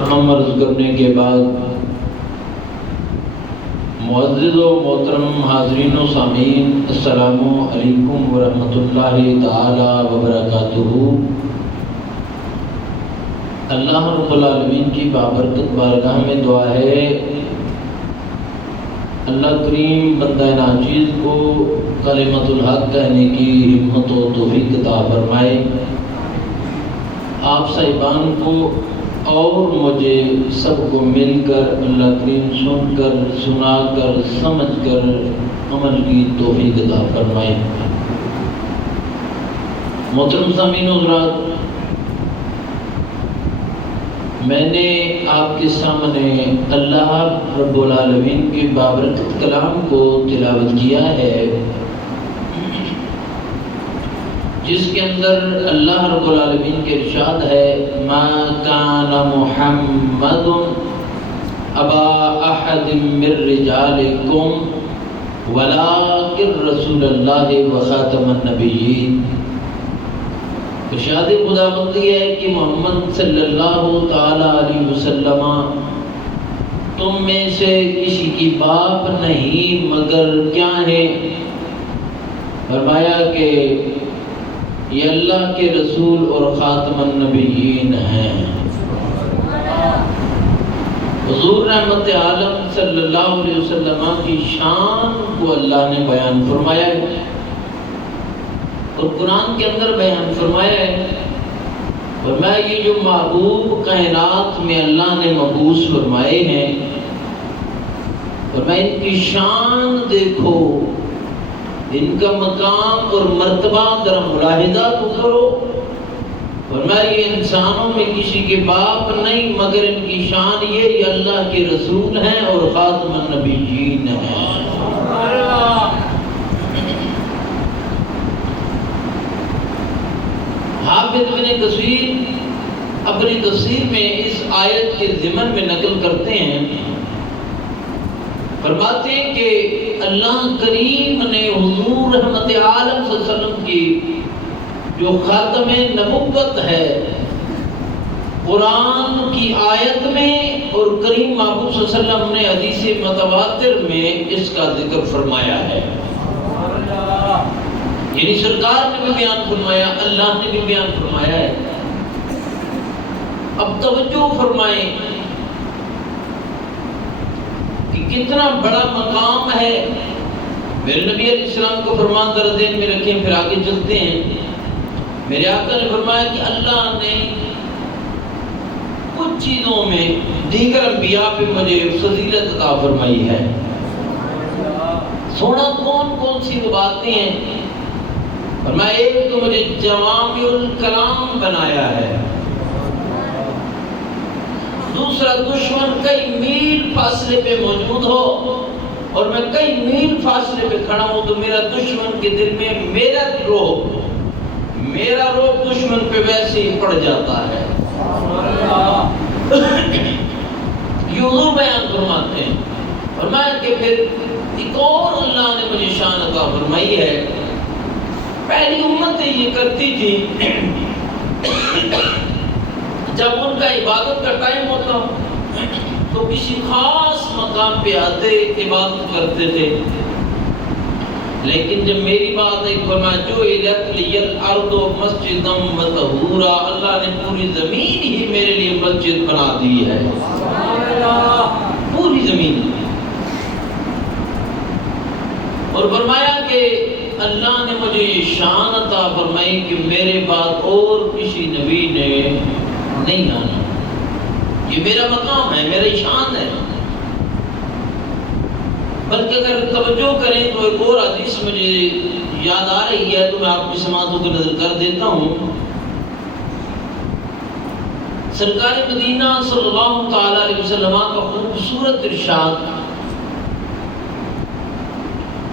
عرض کرنے کے بعد معزز و محترم حاضرین و سامعین، السلام علیکم ورحمۃ اللہ تعالی وبرکاتہ۔ اللہ رب العالمین کی بابرکت بارگاہ میں دعا ہے اللہ کریم بندہ ناچیز کو کلمۃ الحق کہنے کی ہمت و توفیق عطا فرمائے، آپ صاحبان کو اور مجھے سب کو مل کر اللہ کریم سن کر، سنا کر، سمجھ کر عمل کی توفیق عطا فرمائے۔ محترم سامعین و حضرات، میں نے آپ کے سامنے اللہ رب العالمین کے بابرکت کلام کو تلاوت کیا ہے، جس کے اندر اللہ رب العالمین کے ارشاد ہے ما کان محمد ابا احد من رجالکم ولکن رسول اللہ وخاتم النبیین۔ ارشاد خداوندی ہے کہ محمد صلی اللہ تعالی علیہ وسلم تم میں سے کسی کی باپ نہیں مگر کیا ہے؟ فرمایا کہ یہ اللہ کے رسول اور خاتم النبیین ہیں۔ حضور رحمت عالم صلی اللہ علیہ وسلم کی شان کو اللہ نے بیان فرمایا ہے اور قرآن کے اندر بیان فرمایا ہے، فرمایا یہ جو محبوب کائنات میں اللہ نے مبعوث فرمائے ہیں، فرمایا ان کی شان دیکھو، ان کا مقام اور مرتبہ ذرا ملاحظہ تو کرو۔ فرمایا یہ انسانوں میں کسی کے باپ نہیں مگر ان کی شان یہ اللہ کے رسول ہیں اور خاتم النبیین ہیں۔ حافظ بن کثیر اپنی تفسیر میں اس آیت کے ضمن میں نقل کرتے ہیں، فرماتے ہیں کہ اللہ کریم نے حضور رحمت عالم صلی اللہ علیہ وسلم کی جو خاتم نبوت ہے قرآن کی آیت میں اور کریم محبوب صلی اللہ علیہ وسلم نے حدیث متواتر میں اس کا ذکر فرمایا ہے، یعنی سرکار نے بھی بیان فرمایا، اللہ نے بھی بیان فرمایا ہے۔ اب توجہ فرمائیں کہ کتنا بڑا مقام ہے۔ میرے نبی علیہ السلام کو فرمان ذرا ذہن میں رکھیں، پھر آگے چلتے ہیں۔ میرے آقا نے فرمایا کہ اللہ نے کچھ چیزوں میں دیگر انبیاء پہ مجھے فضیلت عطا فرمائی ہے۔ سونا کون کون سی باتیں ہیں؟ فرمایا ایک تو مجھے جوامع الکلام بنایا ہے، دوسرا دشمن کئی میل فاصلے پہ موجود ہو اور میں کئی میل فاصلے پہ کھڑا ہوں تو میرا دشمن کے دل میں میرا روب دشمن پہ ویسے ہی پڑ جاتا ہے۔ یہ حضور بیان فرماتے ہیں۔ فرمایا کہ پھر ایک اور اللہ نے مجھے شان عطا فرمائی ہے۔ پہلی امتیں یہ کرتی تھی جب ان کا عبادت کا ٹائم ہوتا تو کسی خاص مقام پہ آتے عبادت کرتے تھے، لیکن جب میری بات ہے فرمایا جو الارض مسجدا وطہورا، اللہ نے پوری زمین ہی میرے لیے مسجد بنا دی ہے، پوری زمین۔ اور فرمایا کہ اللہ نے مجھے یہ شان عطا فرمائی کہ میرے بعد اور کسی نبی نے نہیں آنا، یہ میرا مقام ہے، میری شان ہے۔ بلکہ اگر توجہ کریں تو ایک اور حدیث مجھے یاد آ رہی ہے تو میں آپ کی سماعتوں کو نظر کر دیتا ہوں۔ سرکار مدینہ صلی اللہ تعالی علیہ وسلم کا خوبصورت ارشاد،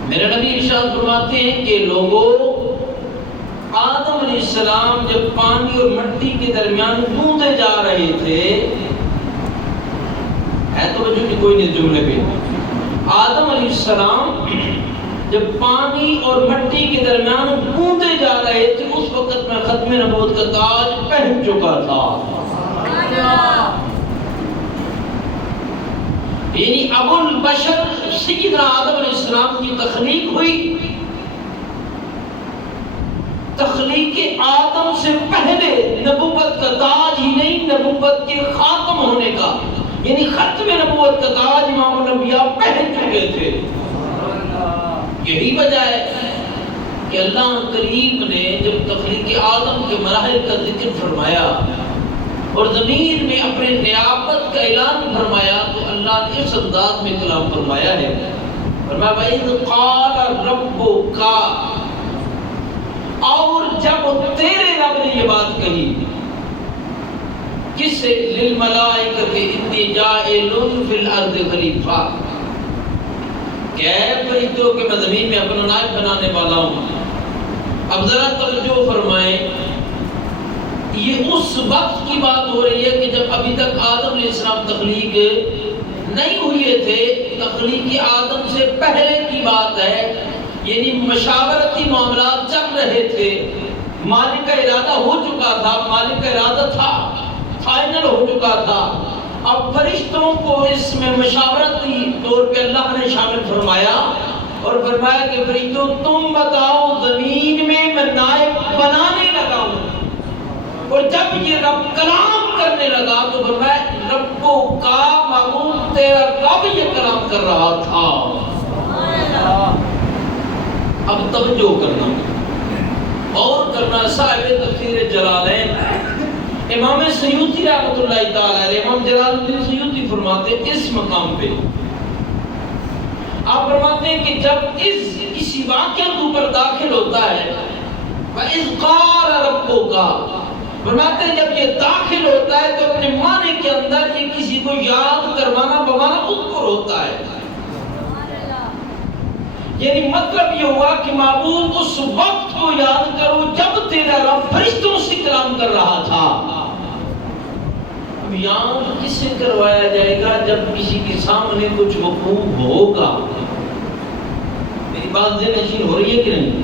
میرے نبی ارشاد فرماتے ہیں کہ لوگوں، آدم علیہ السلام جب پانی اور مٹی کے درمیان ڈھونڈے جا رہے تھے، ہے توجہ نہیں کوئی نہیں جملے پہ، آدم علیہ السلام جب پانی اور مٹی کے درمیان ڈھونڈے جا رہے تھے اس وقت میں ختم نبوت کا تاج پہن چکا تھا۔ یعنی ابو البشر سیدنا آدم علیہ السلام کی تخلیق ہوئی. تخلیق آدم سے پہلے نبوت کا تاج ہی نہیں، نبوت کے خاتم ہونے کا، یعنی ختم نبوت کا تاج امام الانبیاء پہن چکے تھے. یہی وجہ ہے کہ اللہ کریم نے جب تخلیق آدم کے مراحل کا ذکر فرمایا اور زمین میں اپنے نیابت کا اعلان فرمایا تو اللہ نے اس انداز میں کلام فرمایا ہے. فرمایا وَإِذْ قَالَ رَبُّكَ، اور جب تیرے رب نے یہ بات کہی، کس سے؟ لِلْمَلَائِكَةِ إِنِّي جَاعِلٌ فِي الْأَرْضِ خَلِيفَةً، کہ اے فرشتوں کہ میں زمین میں اپنا نائب بنانے والا ہوں. اب ذرا توجہ فرمائیں، یہ اس وقت کی بات ہو رہی ہے کہ جب ابھی تک آدم علیہ السلام تخلیق نہیں ہوئے تھے. تخلیق آدم سے پہلے کی بات ہے، یعنی مشاورتی معاملات چل رہے تھے. مالک کا ارادہ ہو چکا تھا، مالک کا ارادہ تھا، فائنل ہو چکا تھا. اب فرشتوں کو اس میں مشاورتی طور پہ اللہ نے شامل فرمایا اور فرمایا کہ فرشتوں تم بتاؤ زمین میں میں نائب بنانے لگا ہوں. اور جب یہ رب کلام کرنے لگا تو فرمایا ربوں کا معبود تیرا رب یہ کلام کر رہا تھا. اب توجہ کرنا اور کرنا. صاحب تفسیر جلالین امام سیوطی رحمۃ اللہ تعالی علیہ، امام جلال الدین سیوطی فرماتے ہیں اس مقام پہ آپ فرماتے ہیں کہ جب کسی واقعے کے اوپر داخل ہوتا ہے وَإِذْ قَالَ رَبُّكَ، فرماتے ہیں جب یہ داخل ہوتا ہے تو اپنے معنی کے اندر یہ کسی کو یاد کروانا بمانا اذکر ہوتا ہے. یعنی مطلب یہ ہوا کہ معبود اس وقت کو یاد کرو جب تیرا رب فرشتوں سے کلام کر رہا تھا. اب یاد کس سے کروایا جائے گا؟ جب کسی کے سامنے کچھ وقوع ہوگا. میری بات ذہن نشین ہو رہی ہے کہ نہیں؟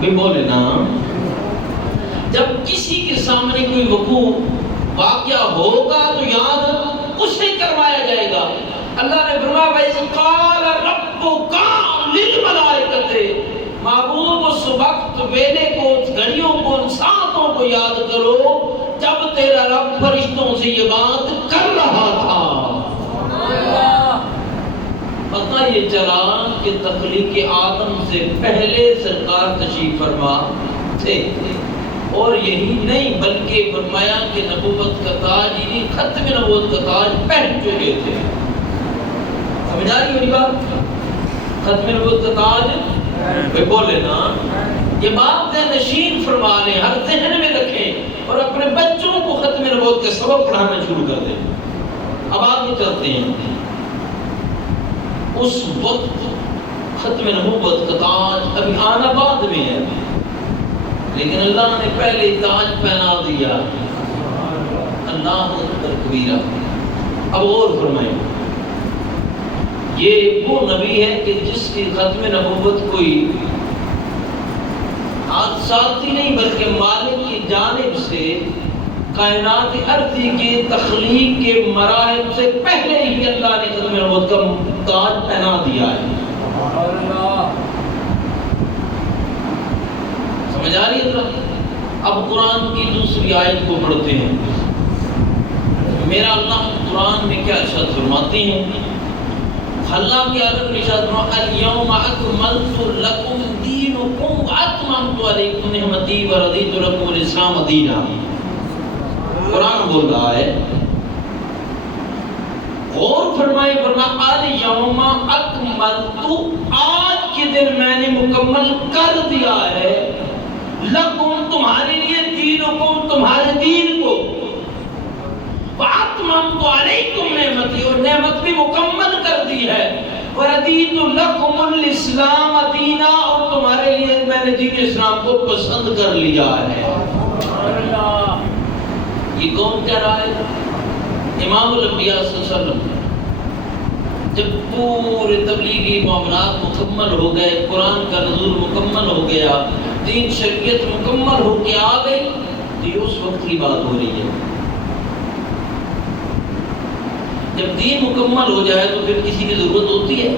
بھئی بولے نا. جب کسی کے سامنے کوئی وقوع واقعہ ہوگا تو یاد اس سے کروایا جائے گا. اللہ نے فرمایا وَإِذْ قَالَ رَبُّكَ لِلْمَلَائِكَةِ، معبود اس وقت ویلے کو، گھڑیوں کو، ساعتوں کو یاد کرو جب تیرا رب فرشتوں سے یہ بات کر رہا تھا. پتہ یہ چلا کہ تخلیق آدم سے پہلے سرکار تشریف فرما تھے. اور یہی نہیں بلکہ فرمایا کہ نبوت کا تاج، یعنی ختم نبوت کا تاج پہن چکے تھے. سمجھ آ رہی میری بات؟ ختم نبوت کا تاج بولے نا. یہ بات نشین فرما لیں، ہر ذہن میں رکھیں اور اپنے بچوں کو ختم نبوت کے سبق پڑھانا شروع کر دیں. اب آگے چلتے ہیں. اس وقت ختم نبوت کا تاج ابھی آنا بعد میں ہے، لیکن اللہ نے پہلے تاج پہنا دیا. اللہ اکبر کبیرہ. اب اور فرمائیں، یہ وہ نبی ہے کہ جس کی ختم نبوت کوئی حادثاتی نہیں بلکہ مالک کی جانب سے کائنات ارضی کے تخلیق کے مراحل سے پہلے ہی اللہ نے ختم نبوت کا تاج پہنا دیا ہے. سمجھ آ رہی ہے؟ اب قرآن کی دوسری آیت کو پڑھتے ہیں. میرا اللہ قرآن میں کیا ارشاد فرماتے ہیں؟ اللہ کے عالم ارشاد فرماتے ہیں اليوم اکملت لکم دینکم واتممت علیکم نعمتی ورضیت لکم الاسلام دینا. قرآن بول رہا ہے. غور فرمائے اليوم اکملت، آج کے دن میں نے مکمل کر دیا ہے، لکم تمہارے لیے، دینکم تمہارے دین کو، واتممت علیکم نعمتی اور نعمت بھی مکمل کر دی ہے، ورضیت لکم الاسلام دینا اور تمہارے لیے میں نے دین اسلام کو پسند کر لیا ہے. یہ کون کہہ رہا ہے؟ امام الانبیاء صلی اللہ علیہ وسلم. جب پورے تبلیغی معاملات مکمل ہو گئے، قرآن کا نزول مکمل ہو گیا، دین شریعت مکمل ہو کے آ گئی، تو یہ اس وقت کی بات ہو رہی ہے. جب دین مکمل ہو جائے تو پھر کسی کی ضرورت ہوتی ہے؟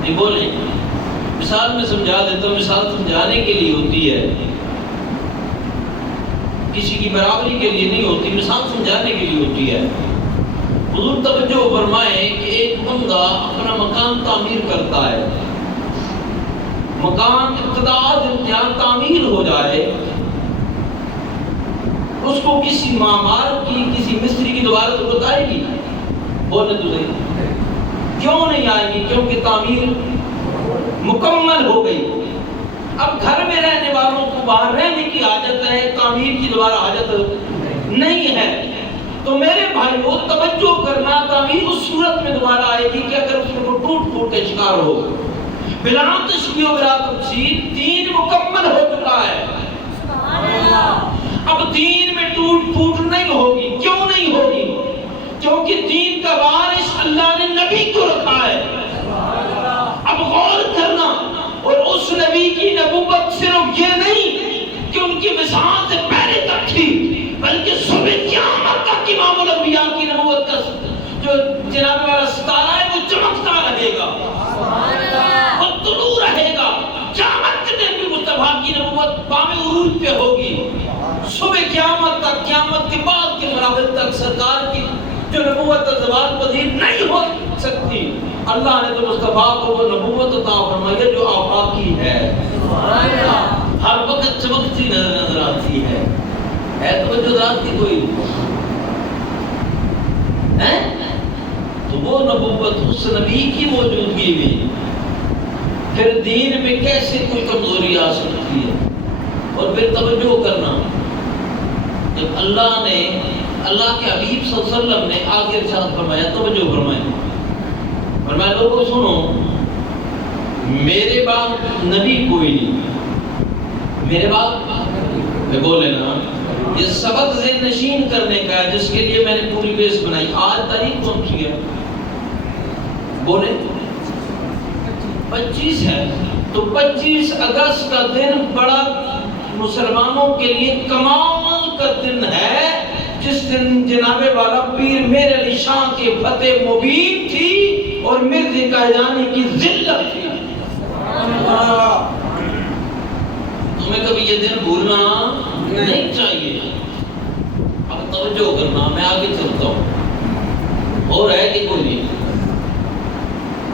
نہیں بولیں. مثال میں سمجھا دیتا ہوں. مثال سمجھانے کے لیے ہوتی ہے, کسی کی برابری کے لیے نہیں ہوتی, مثال سمجھانے کے لیے ہوتی ہے. حضور توجہ فرمائیں کہ ایک بندہ اپنا مکان تعمیر کرتا ہے, مکان ابتدا انتہا تعمیر ہو جائے, اس کو کسی معمار کی, کسی مستری کی دوبارہ ضرورت آئے گی؟ بولنے تو صحیح. کیوں نہیں آئے گی؟ کیونکہ تعمیر مکمل ہو گئی. اب گھر میں رہنے والوں کو باہر رہنے کی حاجت ہے, تعمیر کی دوبارہ حاجت نہیں ہے. تو میرے بھائیو توجہ کرنا, تعمیر اس صورت میں دوبارہ آئے گی کہ اگر اس کو ٹوٹ پھوٹ کے شکار ہو. بلا تشبیہ و بلا تمثیل دین مکمل ہو چکا ہے. اب دین میں ٹوٹ پھوٹ نہیں ہوگی. کیوں نہیں ہوگی؟ کیونکہ دین کا وارث اللہ نے نبی کو رکھا ہے. اب غور کرنا, اور اس نبی کی نبوت صرف یہ نہیں کہ ان کی مثال سے پہلے تک تھی, بلکہ صبح قیامت تک امام الانبیاء کی نبوت کا جو جناب والا ستارہ ہے وہ چمکتا رہے گا اور طلوع رہے گا. قیامت کے دن بھی مصطفیٰ کی نبوت بام عروج پہ ہوگی. صبح قیامت تک, قیامت کے بعد کے مراحل تک سرکار کی جو نبوت زوال پذیر نہیں ہو سکتی. اللہ نے تو مصطفیٰ کو وہ نبوت عطا فرمائی ہے جو آفاقی ہے, ہر وقت چمکتی نظر آتی ہے. توجہ ذات کی کوئی ہے تو وہ نبوت اس نبی کی موجودگی میں پھر دین میں کیسے کوئی کمزوری آ سکتی ہے؟ اور پھر توجہ کرنا, جب اللہ نے, اللہ کے حبیب صلی اللہ علیہ وسلم نے آگے ارشاد فرمایا, توجہ فرمائیں, فرمایا لوگوں سنو, میرے بعد نبی کوئی نہیں. میرے بعد بولے نا, یہ سبق ذہن نشین کرنے کا ہے جس کے لیے میں نے پوری بیس بنائی. آج تاریخ کون سی ہے؟ بولے 25 ہے. تو 25 اگست کا دن بڑا مسلمانوں کے لیے کمال کا دن ہے, جس دن جناب والا پیر میر علی شاہ کی فتح مبین تھی اور مرزا قائدانی کی ذلت تھی. تمہیں کبھی یہ دن بھولنا نہیں چاہیے. اب توجہ کرنا, میں آگے چلتا ہوں. اور ہے کہ کوئی نہیں؟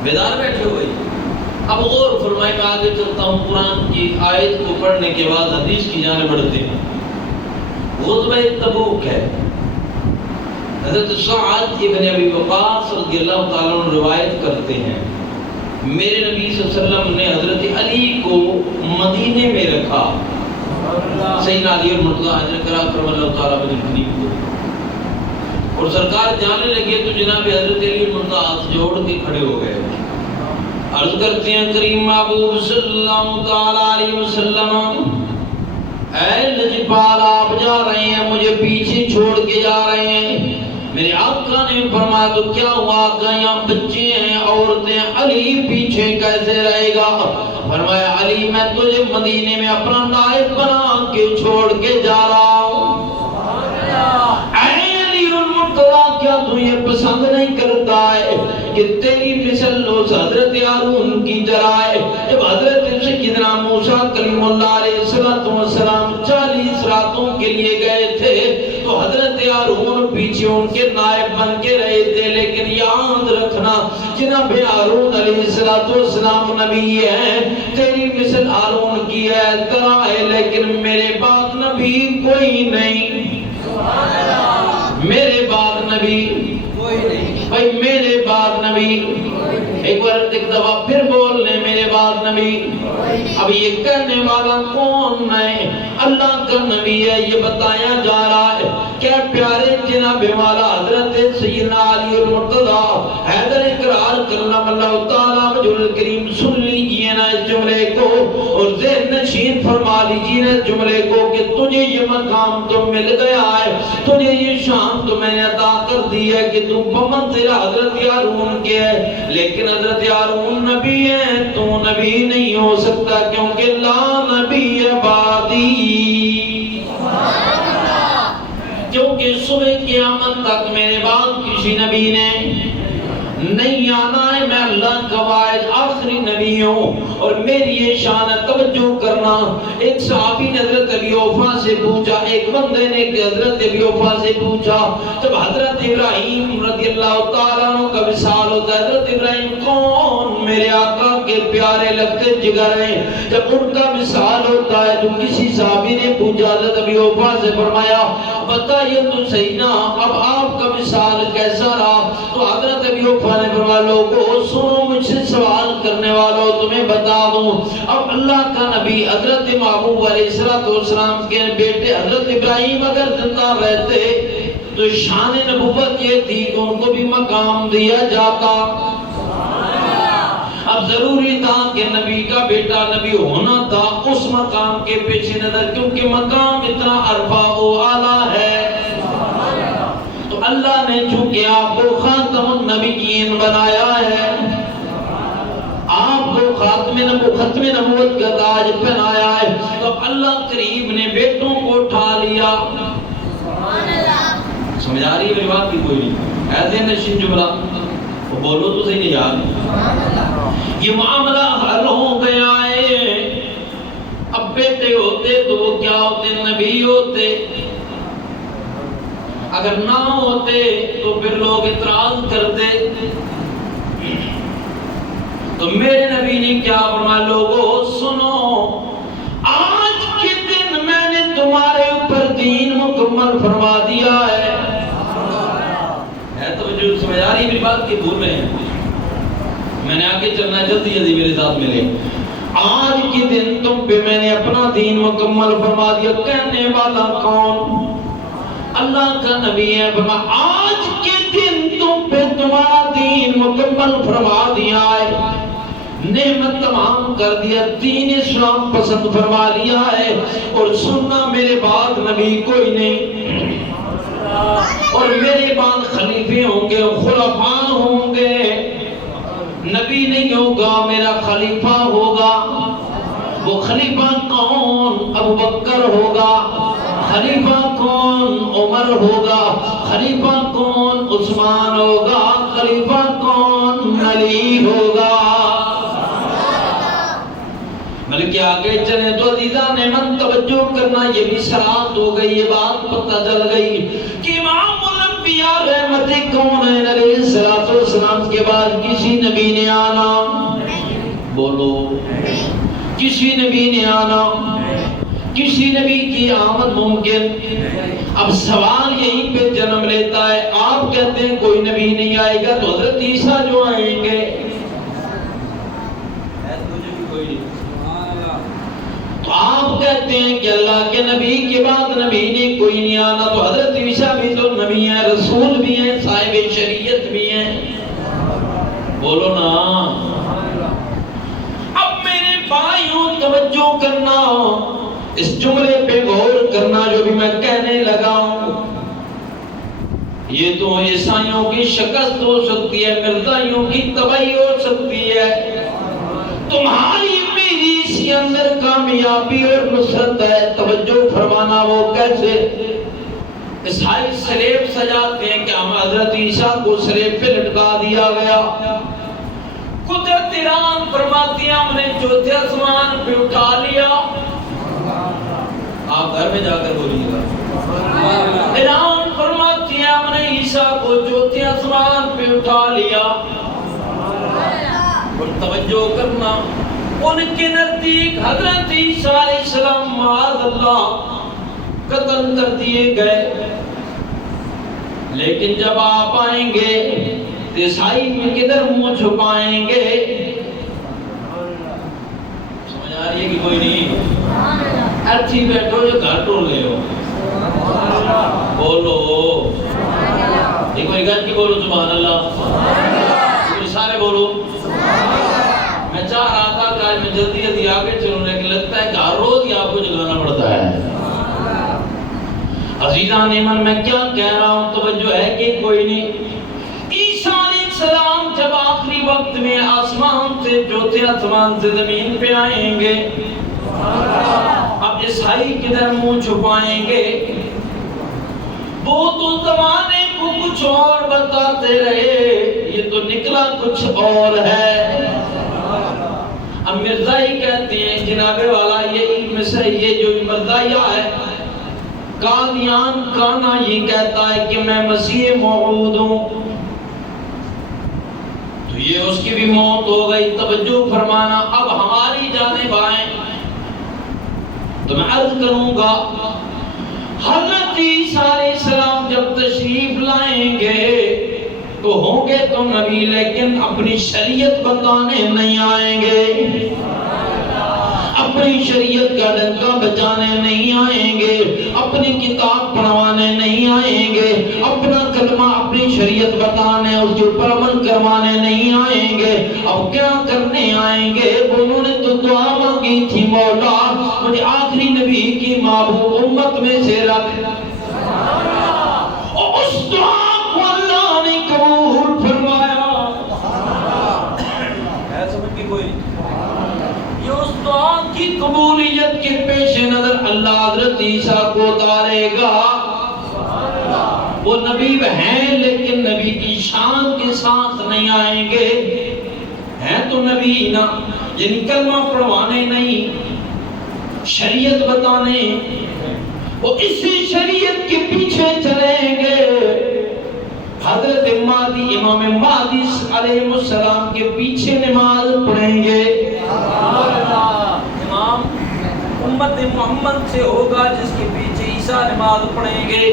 بیدار بیٹھے ہوئے. اب غور فرمائے, میں آگے چلتا ہوں. قرآن کی آیت کو پڑھنے کے بعد حدیث کی جانب بڑھتے ہیں. غزوہ تبوک ہے. حضرت سعد ابن ابی وقاص رضی اللہ تعالیٰ عنہ روایت کرتے ہیں, میرے نبی صلی اللہ علیہ وسلم نے حضرت علی کو مدینے میں رکھا. سیدنا علی اور مرتضی حضرت کرم اللہ تعالیٰ عنہ کو, اور سرکار جانے لگے تو جناب حضرت علی اور مرتضی ہاتھ جوڑ کے کھڑے ہو گئے. عرض کرتے ہیں کریم محبوب صلی اللہ تعالیٰ علیہ وسلم, اے لجپال آپ جا رہے ہیں, مجھے پیچھے چھوڑ کے جا رہے ہیں. میرے آقا نے فرمایا تو کیا ہوا آقا, یہاں بچے ہیں, عورتیں, علی پیچھے کیسے رہے گا؟ فرمایا علی میں تجھے مدینے میں اپنا نائب بنا کے چھوڑ کے جا رہا ہوں. اے علی المرتضی کیا تو یہ پسند نہیں کرتا ہے کہ تیری مثل اس حضرت ہارون کی جرائے؟ جب حضرت سیدنا موسیٰ کلیم اللہ علیہ السلام 40 راتوں کے لیے گئے تھے تو حضرت ہارون پیچھے ان کے نائب بن کے رہے تھے. لیکن یاد رکھنا جناب ہارون علیہ السلام نبی ہے, تیری مثل ہارون کی ہے, طرح ہے, لیکن میرے بعد نبی کوئی نہیں. میرے بعد نبی کوئی نہیں بھائی, میرے بعد نبی. ایک بار ایک دفعہ پھر بول لیں, میرے بعد نبی. اب یہ کہنے والا کون ہے؟ اللہ کا نبی ہے. یہ بتایا جا رہا ہے کیا پیارے جناب والا حضرت سیدنا علی المرتضی حیدر اقرار کرنا اللہ تعالیٰ وجل کریم سن لیجئے نا اس جملے کو, اور ذہن نشین فرما لیجئے نا اس جملے کو کہ تجھے یہ مقام تو مل گیا ہے, تجھے یہ شان تو میں نے عطا کر دی ہے کہ تو بمنزل حضرت ہارون کے ہے, لیکن حضرت ہارون نبی ہے, تو نبی نہیں ہو سکتا کیونکہ لا نبی بعدی. کیونکہ صبح قیامت تک میرے بعد کسی نبی نے نہیں آنا ہے، میں اللہ کا واحد آخری نبی ہوں اور میری یہ شان ہے۔ توجہ کرنا، ایک صحابی نے حضرت ابی اوفا سے پوچھا، ایک بندے نے حضرت ابی اوفا سے پوچھا، جب حضرت ابراہیم رضی اللہ تعالیٰ عنہ کا وصال ہوتا ہے، حضرت ابراہیم کون میرے آقا کے پیارے لگتے جگر ہیں، جب ان کا وصال ہوتا ہے تو کسی صحابی نے پوچھا حضرت ابی اوفا سے، فرمایا بتائیے تو صحیح نا اب آپ کا وصال کیسا رہا؟ تو حضرت ابی اوفا نے فرمایا لوگوں سنو، مجھ سے سوال کرنے والوں تمہیں بتا دوں، اب اللہ کا نبی حضرت محبوب علیہ السلام کے بیٹے حضرت ابراہیم اگر زندہ رہتے تو شان نبوت یہ تھی کہ ان کو بھی مقام دیا جاتا۔ اب ضروری تھا کہ نبی کا بیٹا نبی ہونا تھا اس مقام کے پیش نظر، کیونکہ مقام اتنا عرفہ و اعلیٰ ہے۔ تو اللہ نے چونکہ آپ کو خاتم النبیین بنایا ہے، آپ کو ختم نبوت کا تاج پہنایا ہے، تو اللہ قریب نے بیٹوں کو اٹھا لیا۔ سمجھ آ رہی ہے میری بات کی؟ کوئی نہیں ایسے نشین جملہ وہ بولو تو صحیح نہیں یاد، یہ معاملہ حل ہو گیا ہے۔ اب بیٹے ہوتے تو وہ کیا ہوتے؟ نبی ہوتے۔ اگر نہ ہوتے تو پھر لوگ اعتراض کرتے۔ تو میرے نبی نے کیا فرمایا لوگوں سنو، آج کے دن میں نے تمہارے اوپر دین مکمل فرما دیا ہے۔ تو جو سمجھ آ رہی میری بات کی بھول رہے ہیں، میں نے آگے چلنا جلدی جلدی میرے ساتھ ملے۔ آج کے دن تم پہ میں نے اپنا دین مکمل فرما دیا۔ کہنے والا کون؟ اللہ کا نبی ہے۔ فرمایا آج کے دن تم پہ تمہارا دین مکمل فرما دیا ہے، نعمت تمام کر دیا، دین اسلام پسند فرما لیا ہے، اور سننا میرے بعد نبی کوئی نہیں، اور میرے بعد خلیفے ہوں گے، خلفاء ہوں گے، نبی نہیں ہوگا میرا خلیفہ ہوگا۔ وہ خلیفہ کون؟ ابو بکر ہوگا۔ خلیفہ کون؟ عمر ہوگا۔ خلیفہ کون؟ عثمان ہوگا۔ خلیفہ کون؟ علی ہوگا۔ بلکہ آگے چلیں تو عزیزان من توجہ کرنا، یہ بھی شرات ہو گئی، یہ بات پتہ چل گئی کہ امام الانبیاء رحمت کون ہے علیہ السلام کے بعد کسی نبی نے آنا؟ بولو، کسی نبی نے آنا؟ کسی نبی کی آمد ممکن؟ اب سوال یہیں پہ جنم لیتا ہے، آپ کہتے ہیں کوئی نبی نہیں آئے گا تو حضرت عیسیٰ جو آئیں گے، تو آپ کہتے ہیں کہ اللہ کے نبی کے بعد نبی نے کوئی نہیں آنا، تو حضرت عیسیٰ بھی تو نبی ہیں، رسول بھی ہیں، صاحب شریعت بھی ہیں، بولو نا۔ اب میرے بھائیوں توجہ کرنا، اس جملے پہ غور کرنا جو بھی میں کہنے لگا ہوں، یہ تو عیسائیوں کی شکست ہو سکتی ہے، مرزائیوں کی تباہی ہو سکتی ہے، تمہاری میری اس کے اندر کامیابی اور نصرت ہے۔ توجہ فرمانا، وہ کیسے؟ عیسائی سلیب سجاتے ہیں کہ ہم حضرت عیسیٰ کو سلیب پہ لٹکا دیا گیا، قدرت ایران فرماتی ہے ہم نے چوتھے آسمان پہ اٹھا لیا۔ آپ گھر میں جا کر بولیے گا، ایران فرماتی ہے ہم نے عیسیٰ کو چوتھے آسمان پہ اٹھا لیا۔ اور توجہ کرنا، ان کے نزدیک حضرت عیسیٰ علیہ السلام معاذ اللہ قتل کر دیے گئے، لیکن جب آپ آئیں گے تو عیسائی میں کدھر منہ چھپائیں گے؟ سمجھ آ رہی ہے کہ کوئی نہیں؟ ایسی بیٹھو جو گھر ٹول لے ہو، بولو ایک بار گھر کی بولو سبحان اللہ، سارے بولو۔ میں چاہ رہا تھا کہ آج میں جلدی جلدی آگے چلوں، لیکن لگتا ہے کہ ہر روز ہی آپ کو جگانا پڑتا ہے۔ عزیزان ایمان میں کیا کہہ رہا ہوں، توجہ ہے کہ کوئی نہیں؟ عیسیٰ علیہ السلام جب آخری وقت میں آسمان سے چوتھے آسمان سے زمین پہ آئیں گے، اب عیسائی کدھر منہ چھپائیں گے؟ وہ تو زمانے کو کچھ اور بتاتے رہے، یہ تو نکلا کچھ اور ہے۔ اب مرزائی کہتے ہیں جناب والا یہ علم سے، یہ جو مرزائیہ ہے قادیان کانا یہ کہتا ہے کہ میں مسیح موعود ہوں، تو یہ اس کی بھی موت ہو گئی۔ توجہ فرمانا، اب ہماری جانب آئیں تو میں عرض کروں گا حضرت عیسیٰ علیہ السلام جب تشریف لائیں گے تو ہوں گے تو نبی، لیکن اپنی شریعت بتانے نہیں آئیں گے، اپنی شریعت کا ڈنکا بجانے نہیں آئیں گے، اپنی کتاب پڑھوانے نہیں آئیں گے، اپنا کلمہ اپنی شریعت بتانے اور اس پر عمل کروانے نہیں آئیں گے۔ اب کیا کرنے آئیں گے؟ انہوں نے تو دعا مانگی تھی، مولا مجھے آخری نبی کی محبوب امت میں سے رکھ، اور اس دعا کو اللہ نے قبول فرمایا۔ ہے سمجھ کی کوئی؟ یہ اس دعا کی قبولیت کے پیش نظر اللہ حضرت عیسیٰ کو اتارے گا۔ وہ نبی ہیں لیکن نبی کی شان کے ساتھ نہیں آئیں گے، ہیں تو نبی نا، یعنی کلمہ پڑھوانے نہیں، شریعت بتانے، وہ اسی شریعت کے پیچھے چلیں گے۔ حضرت مہدی، امام مہدی علیہ السلام کے پیچھے نماز پڑھیں گے۔ امام امت محمد سے ہوگا جس کے پیچھے عیسیٰ نماز پڑھیں گے۔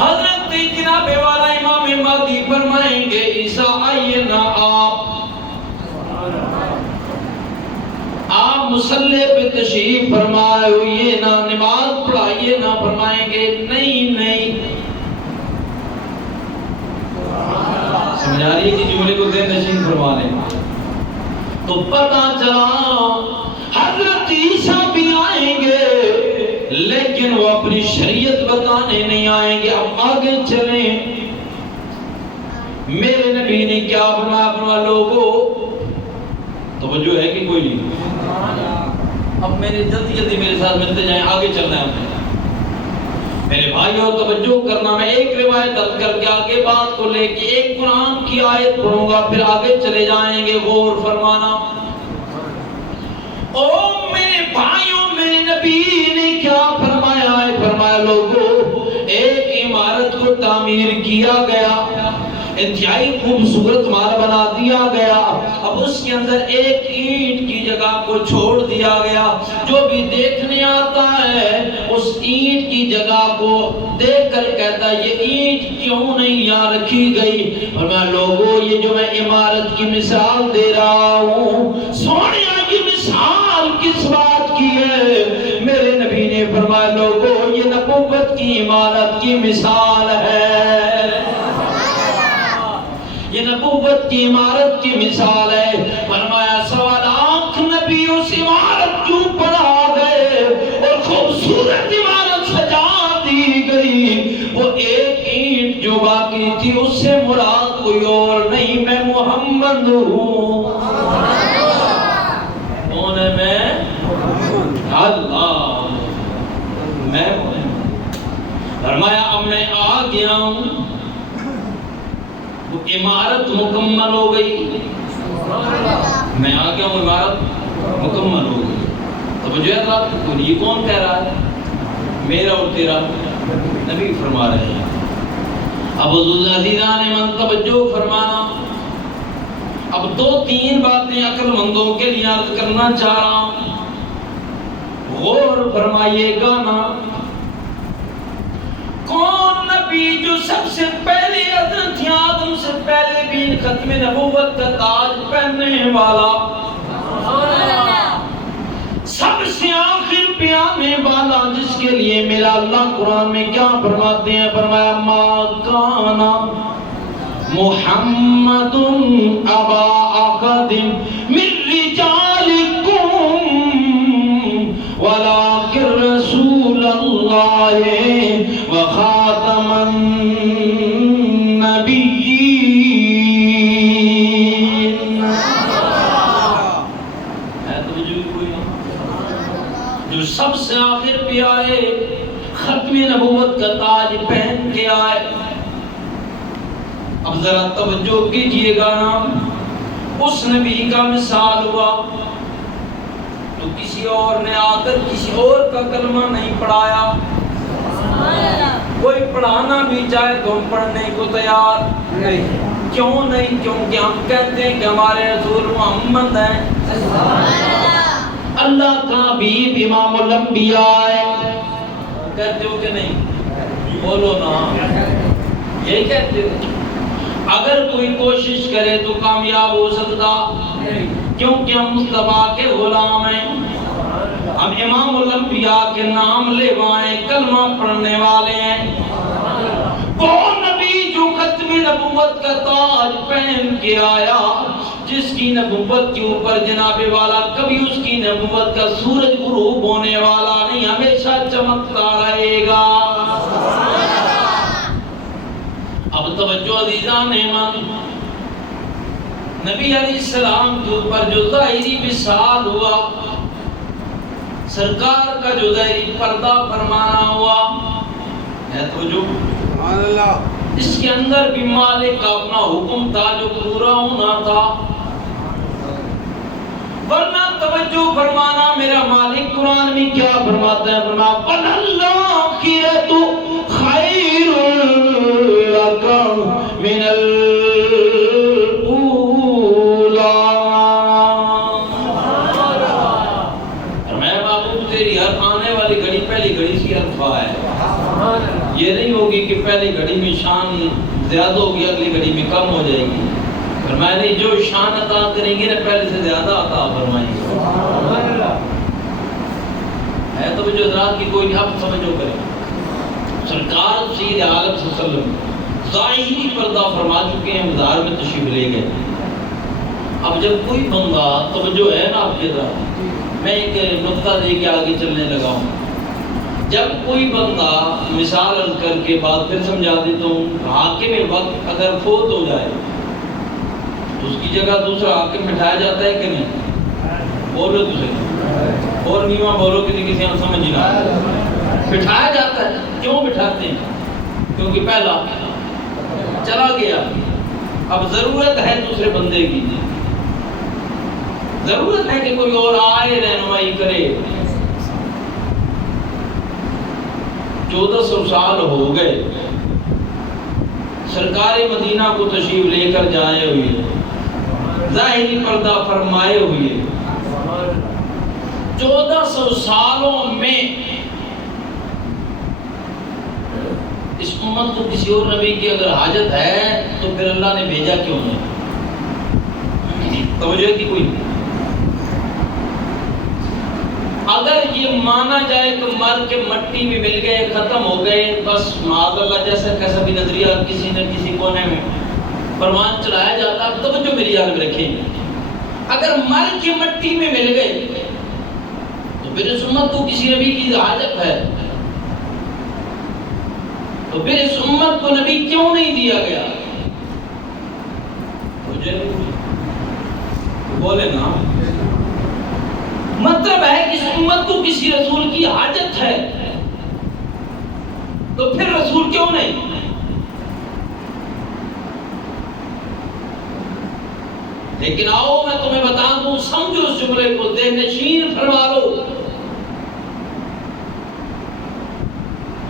حضرت جناب والا امام مہدی فرمائیں گے عیسیٰ آئیے نا، آپ مصلی پہ تشریف فرمائے ہوئے نا، نماز پڑھائیے نا، فرمائیں گے نہیں نہیں۔ سمجھا رہی ہے کہ جملے کو ذہن نشین فرما لیں تو پتہ چلا حضرت عیسیٰ بھی آئیں گے لیکن وہ اپنی شریعت بتانے نہیں آئیں گے۔ اب آگے چلیں، میرے نبی نے کیا فرمایا؟ فرمایا لوگوں، توجہ ہے کہ کوئی نہیں؟ اب میرے جلدی میرے ساتھ ملتے جائیں، آگے چلنا ہے ہمیں۔ میرے بھائیوں توجہ کرنا، میں ایک روایت درج کر کے آگے بات کو لے کے ایک قرآن کی آیت پڑھوں گا، پھر آگے چلے جائیں گے، غور فرمانا۔ او میرے بھائیوں، میرے نبی نے کیا فرمایا ہے؟ فرمایا لوگوں، ایک عمارت کو تعمیر کیا گیا، انتہائی خوبصورت مال بنا دیا گیا، اب اس کے اندر ایک اینٹ کی جگہ کو چھوڑ دیا گیا۔ جو بھی دیکھنے آتا ہے اس اینٹ کی جگہ کو دیکھ کر کہتا ہے یہ اینٹ کیوں نہیں یہاں رکھی گئی؟ اور میں لوگوں، یہ جو میں عمارت کی مثال دے رہا ہوں، سونیا کی مثال کس بات کی ہے؟ میرے نبی نے فرمایا لوگوں، یہ نبوت کی عمارت کی مثال ہے، یہ نبوت کی عمارت کی مثال ہے۔ فرمایا 1.25 نبی اس عمارت کیوں بنا گئے اور خوبصورت عمارت سجا دی گئی، وہ ایک اینٹ جو باقی تھی اس سے مراد کوئی اور نہیں، میں محمد ہوں۔ کون ہے میں؟ اللہ، میں فرمایا اب میں آ گیا ہوں، وہ عمارت مکمل ہو گئی، میں آ گیا ہوں، عمارت مکمل ہو گئی۔ تو مجھے اللہ، یہ کون کہہ رہا ہے؟ میرا اور تیرا نبی فرما رہے ہیں۔ اب حضور عزیزان من توجہ فرمانا، اب 2-3 باتیں عقل مندوں کے لیے عرض کرنا چاہ رہا ہوں، غور فرمائیے گا نا۔ کون نبی جو سب سے پہلے حضرت آدم سے پہلے بھی ختم نبوت کا تاج پہننے والا، سب سے آخر پہ آنے والا، جس کے لیے میرا اللہ قرآن میں کیا فرماتے ہیں؟ فرمایا ما کانا محمد ابا احد من رجالکم ولکن رسول اللہ وخاتم النبیین۔ ہے تو جو کوئی جو سب سے آخر پہ آئے، ختم نبوت کا تاج پہن کے آئے، اب ذرا توجہ کیجئے گا نا، اس نبی کا مثال ہوا تو کسی اور نے آ کر کسی اور کا کلمہ نہیں پڑھایا. کوئی پڑھانا بھی چاہے تو ہم پڑھنے کو تیار نہیں. کیوں نہیں؟ کیونکہ ہم کہتے ہیں کہ ہمارے رسول محمد ہیں، اللہ کا حبیب امام الانبیاء ہے. کہتے ہو کہ نہیں؟ بولو نا، یہی کہتے ہو. اگر کوئی کوشش کرے تو کامیاب ہو سکتا، کیونکہ ہم مصطفیٰ کے غلام ہیں، ہم امام الانبیاء کے نام لیوائیں، کلمہ پڑھنے والے ہیں. وہ نبی جو ختم نبوت کا تاج پہن کے آیا، جس کی نبوت کے اوپر جناب والا کبھی اس کی نبوت کا سورج غروب ہونے والا نہیں، ہمیشہ چمکتا رہے گا. اب توجہ عزیزان ایمان، نبی علیہ السلام کے اوپر جو ظاہری مثال ہوا، سرکار کا جو ظاہری پردہ فرمانا ہوا ہے، تو جو اس کے اندر بھی مالک کا اپنا حکم تھا جو پورا ہونا تھا. ورنہ توجہ فرمانا، میرا مالک قرآن میں کیا فرماتا ہے؟ فرماتا وَلَلْآخِرَةُ خَيْرٌ لَكَ مِنَ الْأُولَى. فرمایا محبوب تیری ہر آنے والی گھڑی پہلی گھڑی سی الفا ہے. یہ نہیں ہوگی کہ پہلی گھڑی میں شان زیادہ ہوگی اگلی گھڑی میں کم ہو جائے گی. فرمایا نہیں، جو شان عطا کریں گے نا پہلے سے زیادہ عطا فرمائیں گے. ہے تو جو حضرات کی کوئی نہیں، آپ سمجھو کریں. سرکار سید عالم صلی اللہ علیہ وسلم ظاہری پردہ فرما چکے ہیں، مزار میں تشریف لے گئے. اب جب کوئی بندہ، توجہ ہے نا آپ کے ذرا، میں ایک نقطہ دے کے آگے چلنے لگا ہوں. جب کوئی بندہ، مثال عرض کر کے بات پھر سمجھا دیتا ہوں، حاکم وقت اگر فوت ہو جائے تو اس کی جگہ دوسرا حاکم بٹھایا جاتا ہے کہ نہیں؟ بولو دوسرے اور نیواں بولو، کسی نے سمجھ نہ بٹھایا جاتا ہے. کیوں بٹھاتے ہیں؟ کیونکہ پہلا چلا گیا، اب ضرورت ہے دوسرے بندے کی، ضرورت ہے کہ کوئی اور آئے رہنمائی کرے. 1400 سال ہو گئے سرکار مدینہ کو تشریف لے کر جائے ہوئے، ظاہری پردہ فرمائے ہوئے. 1400 سالوں میں اس امت کو کسی اور نبی کی اگر حاجت ہے تو پھر اللہ نے بھیجا کیوں نہیں؟ توجہ کی کوئی نہیں. اگر یہ مانا جائے کہ مر کے مٹی میں مل گئے، ختم ہو گئے، بس معاذ اللہ جیسا کیسا بھی نظریہ کسی نہ کسی کونے میں پروان چلایا جاتا ہے. توجہ میری یاد میں رکھیں، اگر مر کے مٹی میں مل گئے تو پھر اس امت کو کسی نبی کی حاجت ہے، تو پھر اس امت کو نبی کیوں نہیں دیا گیا؟ بولے نا، مطلب ہے کہ اس امت کو کسی رسول کی حاجت ہے، تو پھر رسول کیوں نہیں؟ لیکن آؤ میں تمہیں بتا دوں، سمجھو اس جملے کو، ذہن نشین فرما لو.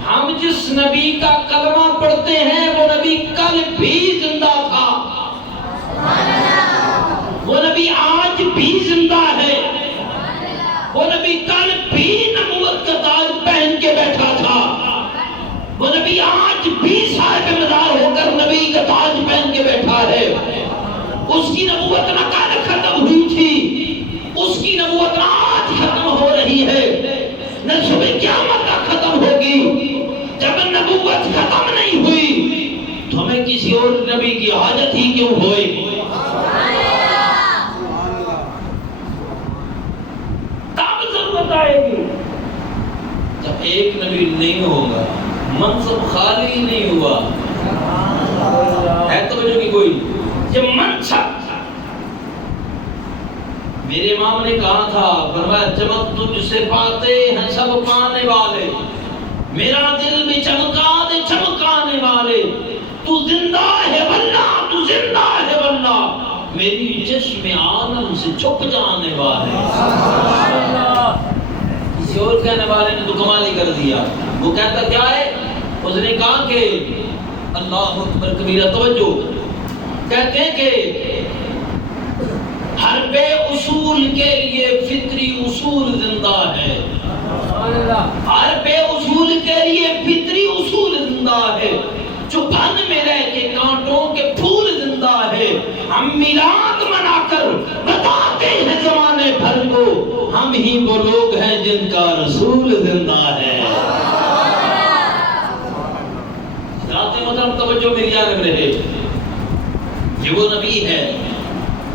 ہم جس نبی کا کلمہ پڑھتے ہیں وہ نبی کل بھی زندہ تھا، وہ نبی آج بھی زندہ ہے، وہ نبی کل بھی نبوت کا تاج پہن کے بیٹھا تھا، وہ نبی آج بھی صاحب مدار ہو کر نبی کا تاج پہن کے بیٹھا ہے. اس کی نبوت نہ کل ختم ہوئی تھی، اس کی نبوت آج ختم ہو رہی ہے، نہ صبح قیامت تک ختم ہوگی. جب نبوت ختم نہیں ہوئی تو ہمیں کسی اور نبی کی حاجت ہی کیوں ہوئے؟ تب ضرورت آئے گی جب ایک نبی نہیں ہوگا، منصب خالی نہیں ہوا ہے. توجہ کی کوئی، یہ منصب میرے امام نے کہا تھا، فرمایا چمک تجھ سے پاتے ہیں سب پانے والے، میرا دل بھی چمکا دے چمکانے والے، تو زندہ ہے واللہ میری چشم عالم سے چھپ جانے والے. کسی اور کہنے والے نے تو کمال ہی کر دیا. وہ کہتا کیا ہے؟ اس نے کہا کہ اللہ اکبر کبیرہ. توجہ، کہتے ہیں کہ ہر بے اصول کے لیے فطری اصول زندہ ہے. ہر بے اصول کے لیے فطری اصول زندہ ہے. جو پھن میں رہ کے کانٹوں کے پھول زندہ ہے. ہم میلاد منا کر بتاتے ہیں زمانے بھر کو ہم ہی وہ لوگ ہیں جن کا رسول زندہ ہے. ذات محترم توجہ میری جانب رہے. یہ وہ نبی ہے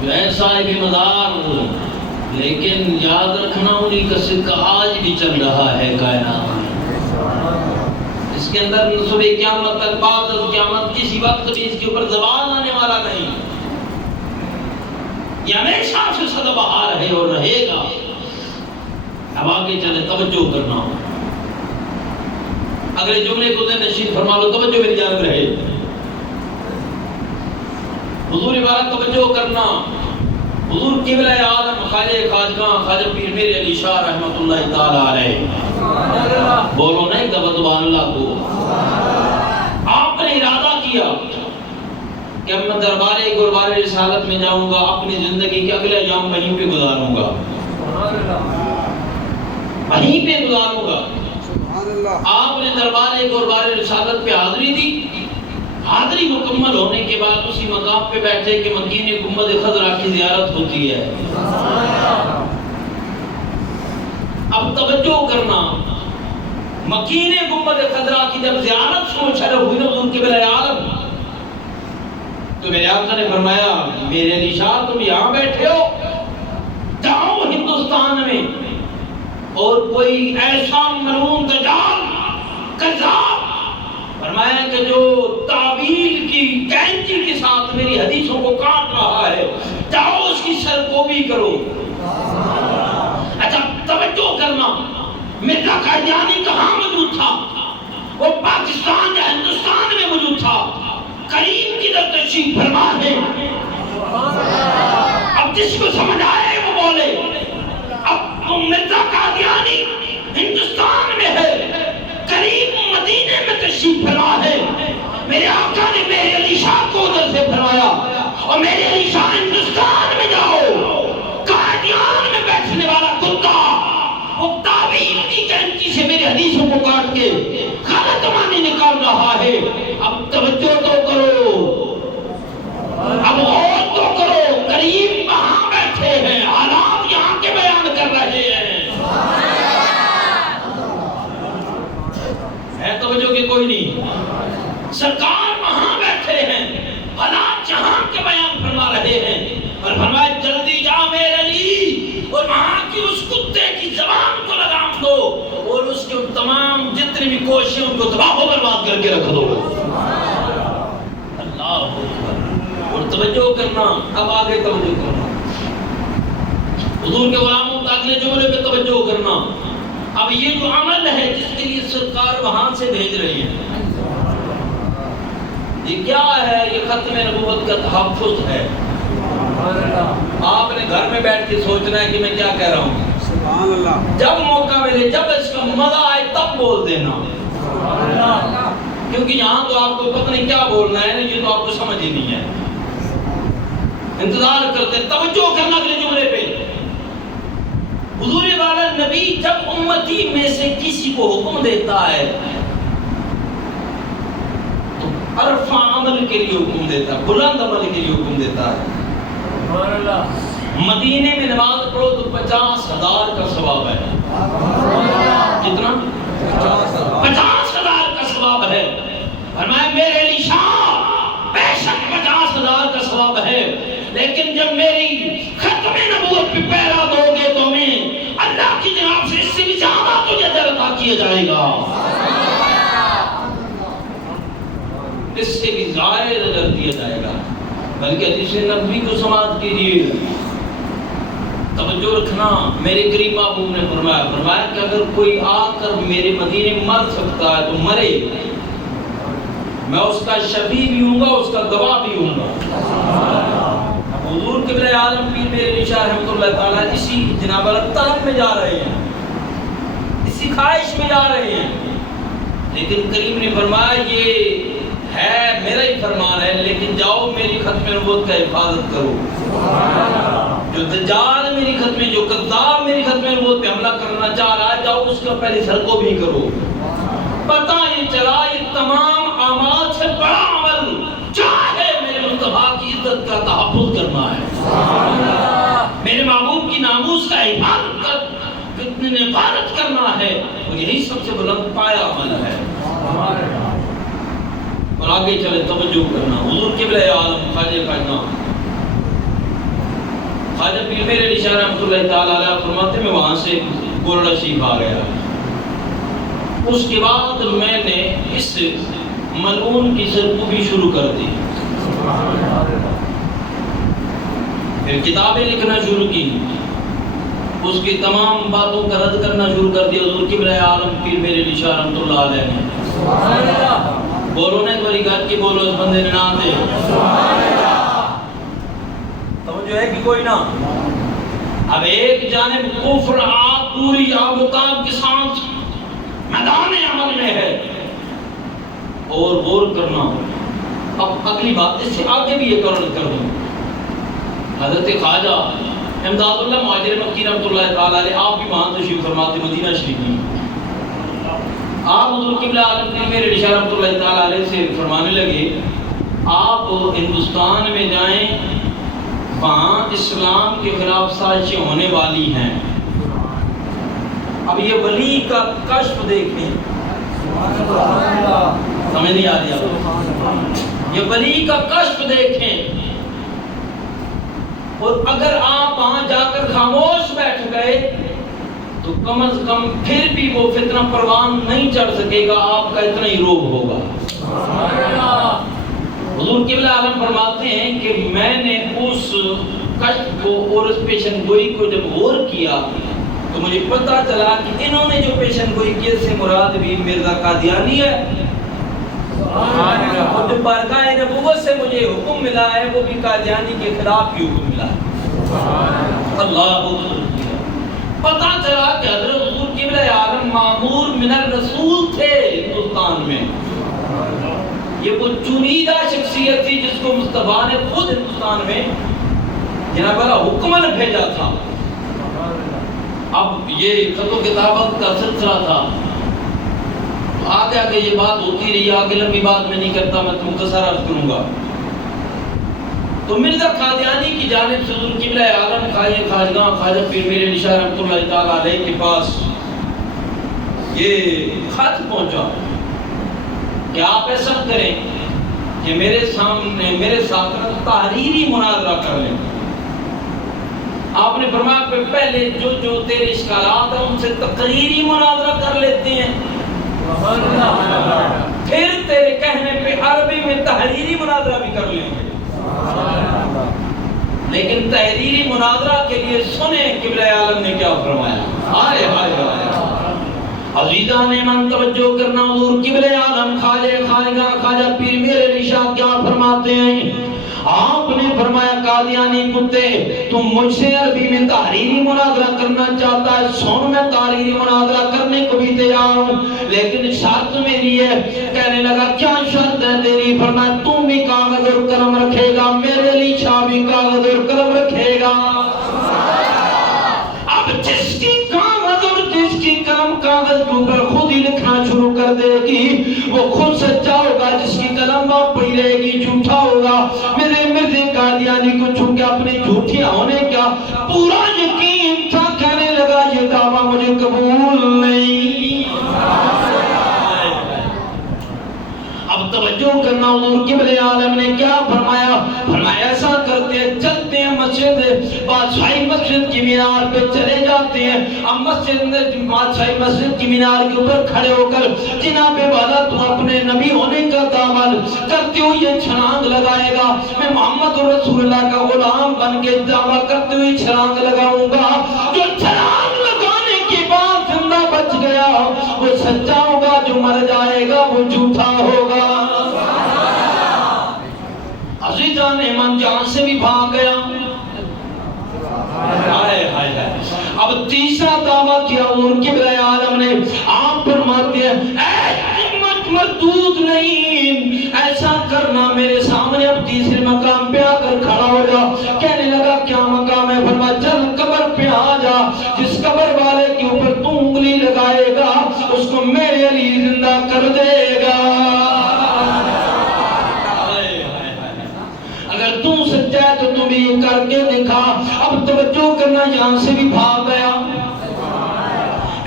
جو ہے صاحب مدار، لیکن یاد رکھنا انہیں کا صدقہ آج بھی چل رہا ہے کائنات میں. اس کے اندر صبح قیامت تک، بعد از قیامت کسی وقت بھی اس کے اوپر زوال آنے والا نہیں. یہ ہمیشہ سے سدا بہار ہے اور رہے گا. اب آگے چلے، توجہ کرنا. اگلے جملے کو ذہن نشین فرما لو. توجہ میری جانب رہے. حضور عبارت توجہ کرنا. حضور قبلہ عالم خواجہ خواجگاں خواجہ پیر میر علی شاہ رحمۃ اللہ تعالی علیہ. بولو نہیں دبا سبحان اللہ کو. آپ نے ارادہ کیا کہ میں دربار گربار رسالت میں جاؤں گا، اپنی زندگی کے اگلے ایام وہیں پہ گزاروں گا، وہیں پہ گزاروں گا. آپ نے دربار گربار رسالت پہ حاضری دی. حاضری مکمل ہونے کے بعد اسی مقام پہ بیٹھے کہ مکین گنبد خضرا کی زیارت ہوتی ہے. اب توجہ کرنا، مکین گنبد خضرا کی جب زیارت شروع ہوئی نا حضور قبلہ عالم، تو میرے آقا نے فرمایا میرے علی شاہ تم یہاں بیٹھے ہو، جاؤ ہندوستان میں اور کوئی ایسا ملعون دجال کذاب، فرمایا کہ جو تعویل کی کینچی کے ساتھ میری حدیثوں کو کاٹ رہا ہے، جاؤ اس کی سرکوبی کرو. اچھا توجہ کرنا، مرزا قادیانی کہاں موجود تھا؟ وہ پاکستان یا ہندوستان میں موجود تھا. کریم کی در تشریف فرما ہے. اب جس کو سمجھ آئے وہ بولے. اب مرزا قادیانی ہندوستان میں ہے، کریم مدینے میں تشریف فرما ہے. میرے آقا نے میرے علی شاہ کو ادھر سے فرمایا اور میرے علی شاہ ہندوستان میں جاؤ. قادیان میں بیٹھنے والا کتا وہ تعویل کی کینچی سے میری حدیثوں کو کاٹ کے غلط معنی نکال رہا ہے. اب توجہ تو کرو، اب غور تو کرو. کریم کہاں بیٹھے ہیں؟ حالات یہاں کے بیان کر رہے ہیں. ہے توجہ کہ کوئی نہیں؟ سرکار وہاں بیٹھے ہیں، حالات جہاں کے بیان فرما رہے ہیں. اور فرمایا جلدی جا میرے علی اور وہاں کی اس کتے کی زبان کو لگام دو اور اس کے تمام جتنی بھی کوششیں ان کو تباہ و برباد کر کے رکھ دو. اللہ اکبر. اور توجہ کرنا، اب آگے توجہ کرنا. حضور کے غلاموں کے اگلے جملے پہ توجہ کرنا. اب یہ جو عمل ہے جس کے لیے سرکار وہاں سے بھیج رہی ہے، یہ کیا ہے؟ یہ ختم نبوت کا تحفظ ہے. آپ نے گھر میں بیٹھ کے سوچنا ہے کہ میں کیا کہہ رہا ہوں. سبحان اللہ. جب موقع ملے، جب اس کا مزہ آئے تب بول دینا. کیونکہ یہاں تو آپ کو پتہ نہیں کیا بولنا ہے نا، یہ تو آپ کو سمجھ ہی نہیں ہے. انتظار کرتے. توجہ کرنا اگلے جملے پہ. حضور والا نبی جب امتی میں سے کسی کو حکم دیتا ہے تو عرفہ عمل کے لیے حکم دیتا ہے، بلند عمل کے لیے حکم دیتا ہے. مدینے میں نماز پڑھو تو 50,000 کا ثواب ہے. کتنا؟ 50,000 کا ثواب ہے. فرمایا میرے علی شاہ بے شک 50,000 کا ثواب ہے، لیکن جب میری ختم نبوت پہ پہرا دو گے تو میں اللہ کی جناب سے اس سے بھی زیادہ تجھے اجر عطا کیا جائے گا. اس سے بھی زائد اجر دیا جائے گا. بلکہ حدیث نبوی کو سماعت کیجیے. توجہ رکھنا. میرے کریم محبوب نے فرمایا کہ اگر کوئی آ کر میرے مدینے میں مر سکتا ہے تو مرے، میں اس کا شفیع بھی ہوں گا، اس کا گواہ بھی ہوں گا. حضور قبلہ عالم پیر میرے نشاء رحمۃ اللہ تعالیٰ اسی جناب طلب میں جا رہے ہیں، اسی خواہش میں جا رہے ہیں، لیکن کریم نے فرمایا یہ ہے میرا ہی فرمان ہے، لیکن جاؤ میری ختم نبوت کا حفاظت کرو۔ جو دجال میری ختم، جو کذاب میری ختم نبوت پہ حملہ کرنا چاہ رہا ہے، جاؤ اس کا پہلے سر کو بھی کرو۔ پتہ یہ چلا یہ تمام اعمال سے بڑا عمل چاہے میرے مصطفیٰ کی عزت کا تحفظ کرنا ہے، میرے محبوب کی ناموس کا حفاظت کرنا ہے، اور یہی سب سے بلند پایا عمل ہے۔ اور آگے چلے توجہ کرنا، حضور قبلہ عالم خواجہ پیر میرے نشاء رحمۃ اللہ تعالیٰ علیہ فرماتے میں وہاں سے گولڑا شریف آ گیا۔ اس کے بعد میں نے اس ملعون کی سرکوبی شروع کر دی، پھر کتابیں لکھنا شروع کی، اس کی تمام باتوں کا رد کرنا شروع کر دیا حضور قبلہ عالم پیر میرے نشاء رحمۃ اللہ علیہ نے۔ بولو نا ایک باری گھر کی بولو، اس بندے نے نام دے توجہ ہے کہ کوئی نہ۔ اب ایک جانب کفر آپ پوری آبتاب کے ساتھ میدان عمل میں ہے، اور غور کرنا۔ اب اگلی بات اس سے آگے بھی ایک اور کر دوں، حضرت خواجہ امداد اللہ مہاجر مکی رحمۃ اللہ تعالیٰ علیہ، آپ بھی وہاں تشریف فرماتے مدینہ شریف میں، آپ حضور قبلہ عالم پیر میرے نشاء رحمۃ اللہ تعالیٰ علیہ سے فرمانے لگے آپ ہندوستان میں جائیں، وہاں اسلام کے خلاف سازشیں ہونے والی ہیں۔ اب یہ ولی کا کشف دیکھیں، سمجھ نہیں آ رہی آپ، یہ ولی کا کشف دیکھیں، اور اگر آپ وہاں جا کر خاموش بیٹھ گئے تو کم از کم پھر بھی وہ فتنہ پروان نہیں چڑھ سکے گا، آپ کا اتنا ہی روب ہوگا۔ حضور قبلہ عالم فرماتے ہیں کہ میں نے اس کشف کو اور اس پیشن گوئی کو جب غور کیا تو مجھے پتا چلا کہ انہوں نے جو پیشن گوئی کی سے مراد بھی مرزا قادیانی ہے، اور جو بارگاہ نبوت سے مجھے حکم ملا ہے وہ بھی قادیانی کے خلاف ہی حکم ملا ہے۔ اللہ پتا چلا کہ حضرت حضور قبلہ عالم مامور من الرسول تھے ہندوستان میں، یہ وہ چنیدہ شخصیت تھی جس کو مصطفیٰ نے خود ہندوستان میں جناب والا حکمن بھیجا تھا۔ اب یہ خط و کتابت کا سلسلہ تھا، آگے آگے یہ بات ہوتی رہی، آگے لمبی بات میں نہیں کرتا، میں مختصر عرض کروں گا۔ تو مرزا قادیانی کی جانب سے حضور قبلہ عالم خواجہ خواجہ پیر میرے نشاء رحمۃ اللہ تعالیٰ علیہ کے پاس یہ خط پہنچا کہ آپ ایسا کریں کہ میرے سامنے میرے ساتھ تحریری مناظرہ کر لیں۔ آپ نے فرمایا کہ پہلے جو تیرے اشکالات ہیں ان سے تقریری مناظرہ کر لیتے ہیں، پھر تیرے کہنے پہ عربی میں تحریری مناظرہ بھی کر لیں گے، لیکن تحریری مناظرہ کے لیے سنیں قبلہ عالم نے کیا فرمایا۔ ہائے ہائے ہائے عزیزان من توجہ کرنا، حضور قبلہ عالم خواجہ پیر میرے نشاء کیا فرماتے ہیں۔ آپ نے فرمایا قادیانی کتے تم مجھ سے عربی میں تحریری مناظرہ کرنا چاہتا ہے، سن میں تحریری مناظرہ کرنے کو بھی تیار ہوں، لیکن شرط میری ہے۔ کہنے لگا کیا شرط ہے تیری؟ فرمایا تم بھی کاغذ اور قلم رکھے گا، میرے لیے شاہ بھی کاغذ اور قلم رکھے گا۔ اب جس کی کاغذ اور جس کی قلم کاغذ کے اوپر خود ہی لکھنا شروع کر دے گی وہ خود سچا ہوگا، جس کی قلم آپ پڑی رہے گی جھوٹا ہوگا۔ میرے مرزا قادیانی کو چونکہ اپنے جھوٹیا ہونے کا پورا یقین تھا، کہنے لگا یہ دعویٰ مجھے قبول نہیں۔ اب توجہ کرنا، حضور قبلہ عالم نے کیا فرمایا؟ فرمایا ایسا کرتے ہیں چلتے ہیں مسجد بادشاہی مسجد کی مینار پہ چلے جاتے ہیں۔ اب بادشاہی مسجد کی مینار کے اوپر کھڑے ہو کر جناب والا تم اپنے نبی ہونے کا دعویٰ کرتے ہو یہ چھلانگ لگائے گا، میں محمد رسول اللہ کا غلام بن کے دعویٰ کرتے ہوئے چھلانگ لگاؤں گا، جو چھلانگ لگانے کی بات زندہ بچ گیا وہ سچا ہوگا، جو مر جائے گا وہ جھوٹا ہوگا۔ عزیزان ایمان جان سے بھی بھاگ گیا۔ ہائے ہائے ہائے۔ اب تیسرا دعویٰ کیا حضور قبلہ عالم نے، آپ فرماتے ہیں اے امت مردود نہیں، ایسا کرنا میرے سامنے اب تیسرے مقام پہ آ کر کھڑا ہو جا۔ کہنے لگا کیا مقام ہے؟ فرمایا چل قبر پہ آ جا، جس قبر والے کے اوپر تو انگلی لگائے گا اس کو میرے علی زندہ کر دے گا۔ اگر تم سچا ہے تو تم یہ کر کے دکھا۔ اب توجہ کرنا، یہاں سے بھی بھاگ گیا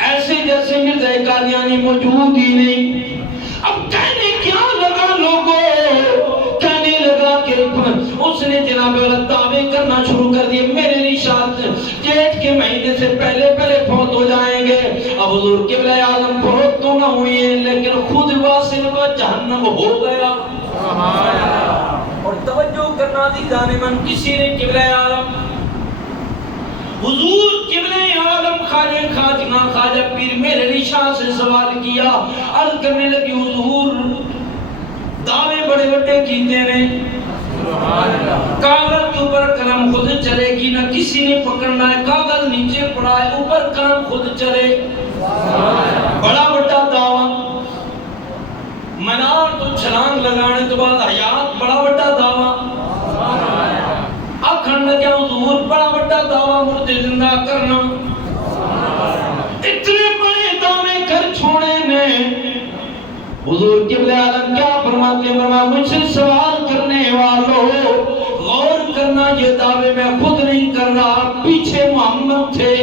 ایسے جیسے مرزا قادیانی موجود ہی نہیں۔ اب کہنے کیا لگا لوگوں، کہنے لگا کہ اس نے جناب والا دعوے کرنا شروع کر دیے، میرے لیے شاد جیٹھ کے مہینے سے پہلے فوت ہو جائیں گے۔ اب حضور قبلہ عالم فوت تو نہ ہوئی ہیں لیکن خود واصل و جہنم ہو گیا۔ اور توجہ کرنا دی جانے من، کسی نے قبلہ عالم حضور قبلہ عالم خواجہ خواجہ خواجہ پیر میرے علی شاہ سے سوال کیا، عرض کرنے لگی حضور دعوے بڑے بڑے کیتے نے، کاغذ کے اوپر قلم خود چلے گی نہ کسی نے پکڑنا ہے، کاغذ نیچے پڑا ہے اوپر قلم خود چلے، بڑا بڑا دعویٰ، منار تو چھلانگ لگانے تو بعد حیات، بڑا بڑا دعویٰ، اکھنڈ کیا حضور بڑا بڑا دعویٰ مردے زندہ کرنا، اتنے بڑے دعوے کر چھوڑے نے۔ حضور قبلہ عالم کیا فرماتے ہیں؟ مجھ سے سوال کرنے والوں غور کرنا، یہ دعوے میں خود نہیں کر رہا، پیچھے محمد تھے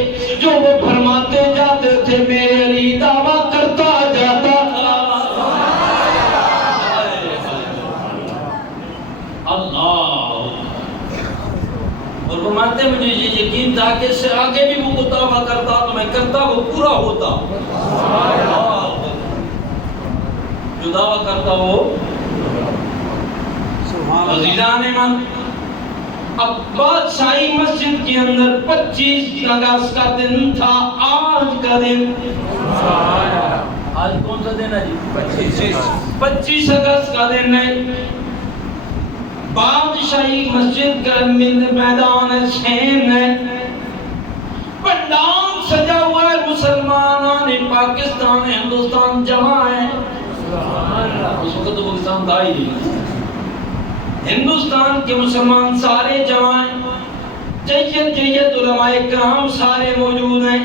جو وہ فرماتے جاتے تھے میرے علی دعویٰ کرتا جاتا تھا۔ اللہ، اور فرماتے مجھے یہ یقین تھا کہ اس سے آگے بھی وہ دعویٰ کرتا تو میں کرتا وہ پورا ہوتا، جو دعویٰ کرتا وہ عزیزان من۔ اب بادشاہی مسجد کے اندر 25 اگست کا دن تھا، آج کا دن، آج کون سا دن ہے جی؟ 25 اگست کا دن ہے۔ بادشاہی مسجد کا میدان حسین ہے، پنڈال سجا ہوا ہے، مسلمانان پاکستان ہندوستان جمع ہے، اس وقت تو پاکستان تھا ہی نہیں، ہندوستان کے مسلمان سارے جمع ہیں، جیت جیت علماء کرام سارے موجود ہیں۔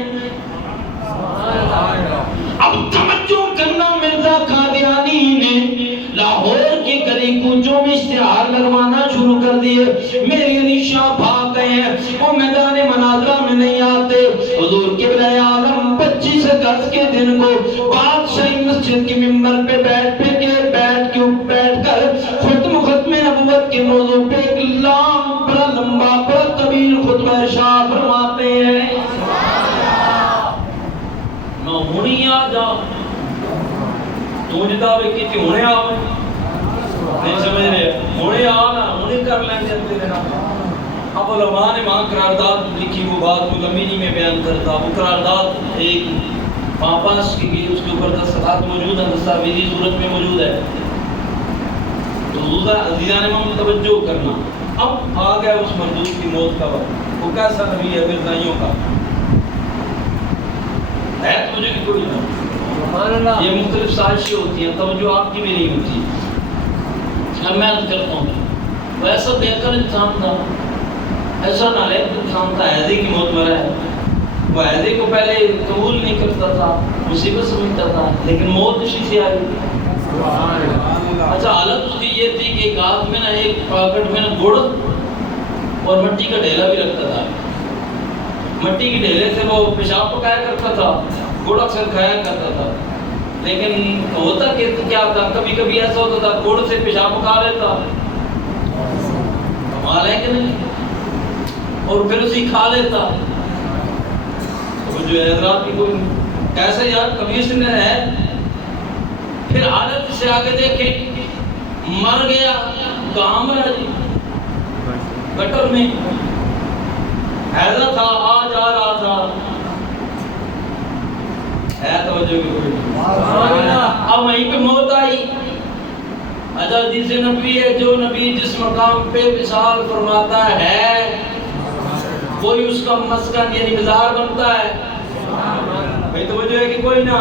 اب توجہ کرنا، مرزا قادیانی نے لاہور کے گلی کوچوں میں اشتہار لگوانا شروع کر دیے، میرے علی شاہ بھاگ گئے ہیں، وہ میدان مناظرہ میں نہیں آتے۔ حضور قبلہ عالم 25 اگست کے دن کو بادشاہی مسجد کے ممبر پہ بیٹھ کر ختم نبوت کے موضوع پہ ایک بڑا لمبا بڑا طویل خطبہ ارشاد فرماتے ہیں۔ نہ ہونی آ جا تو مجھے دعوے کی تھی ہونے آؤ، نہیں سمجھ رہے، ہونے آنا ہونے کر لیں گے تیرے نام۔ اب علماء نے وہاں قرارداد لکھی، وہ بات کو لمبی نہیں میں بیان کرتا، وہ قرارداد ایک پاس کی اس کے اوپر دستخط موجود ہے، دستاویزی صورت میں موجود ہے۔ تو عزیزان امام توجہ کرنا، اب آ گیا اس مردود کی موت کا وقت، وہ کیسا نبی ہے مرزائیوں کا ہے، مجھے کی کوئی نہ، یہ مختلف سازشیں ہوتی ہیں، توجہ آپ کی بھی نہیں ہوتی۔ اب میں عرض کرتا ہوں وہ ایسا بہتر انسان تھا، ایسا نالائق انسان تھا، حیضے کی موت مرا ہے، وہ حیضے کو پہلے قبول نہیں کرتا تھا، مصیبت سمجھتا تھا، لیکن موت اسی سے آئی۔ اچھا حالت اس کی یہ تھی کہ ایک ہاتھ میں نا ایک پاکٹ میں نا گڑ اور مٹی کا ڈھیلا بھی رکھتا تھا، مٹی کے ڈھیلے سے وہ پیشاب پکایا کرتا تھا، گڑ اکثر کھایا کرتا تھا، لیکن ہوتا کہ کیا تھا، کبھی کبھی ایسا ہوتا تھا گڑ سے پیشاب پکا لیتا، کمال ہے کہ نہیں، اور پھر اسی کھا لیتا۔ تو جو حضرات کی کوئی کیسے یاد کبھی اس نے ہے، پھر حالت سے آگے دیکھیں، مر گیا، کہاں مرا جی؟ گٹر میں، حیضہ تھا، آ جا رہا تھا، ہے توجہ کی کوئی، اب وہیں پہ موت آئی۔ اچھا حدیث نبی ہے، جو نبی جس مقام پہ وصال فرماتا ہے کوئی اس کا مسکن یعنی مزار بنتا ہے. بھائی توجہ ہے کہ کوئی نہ.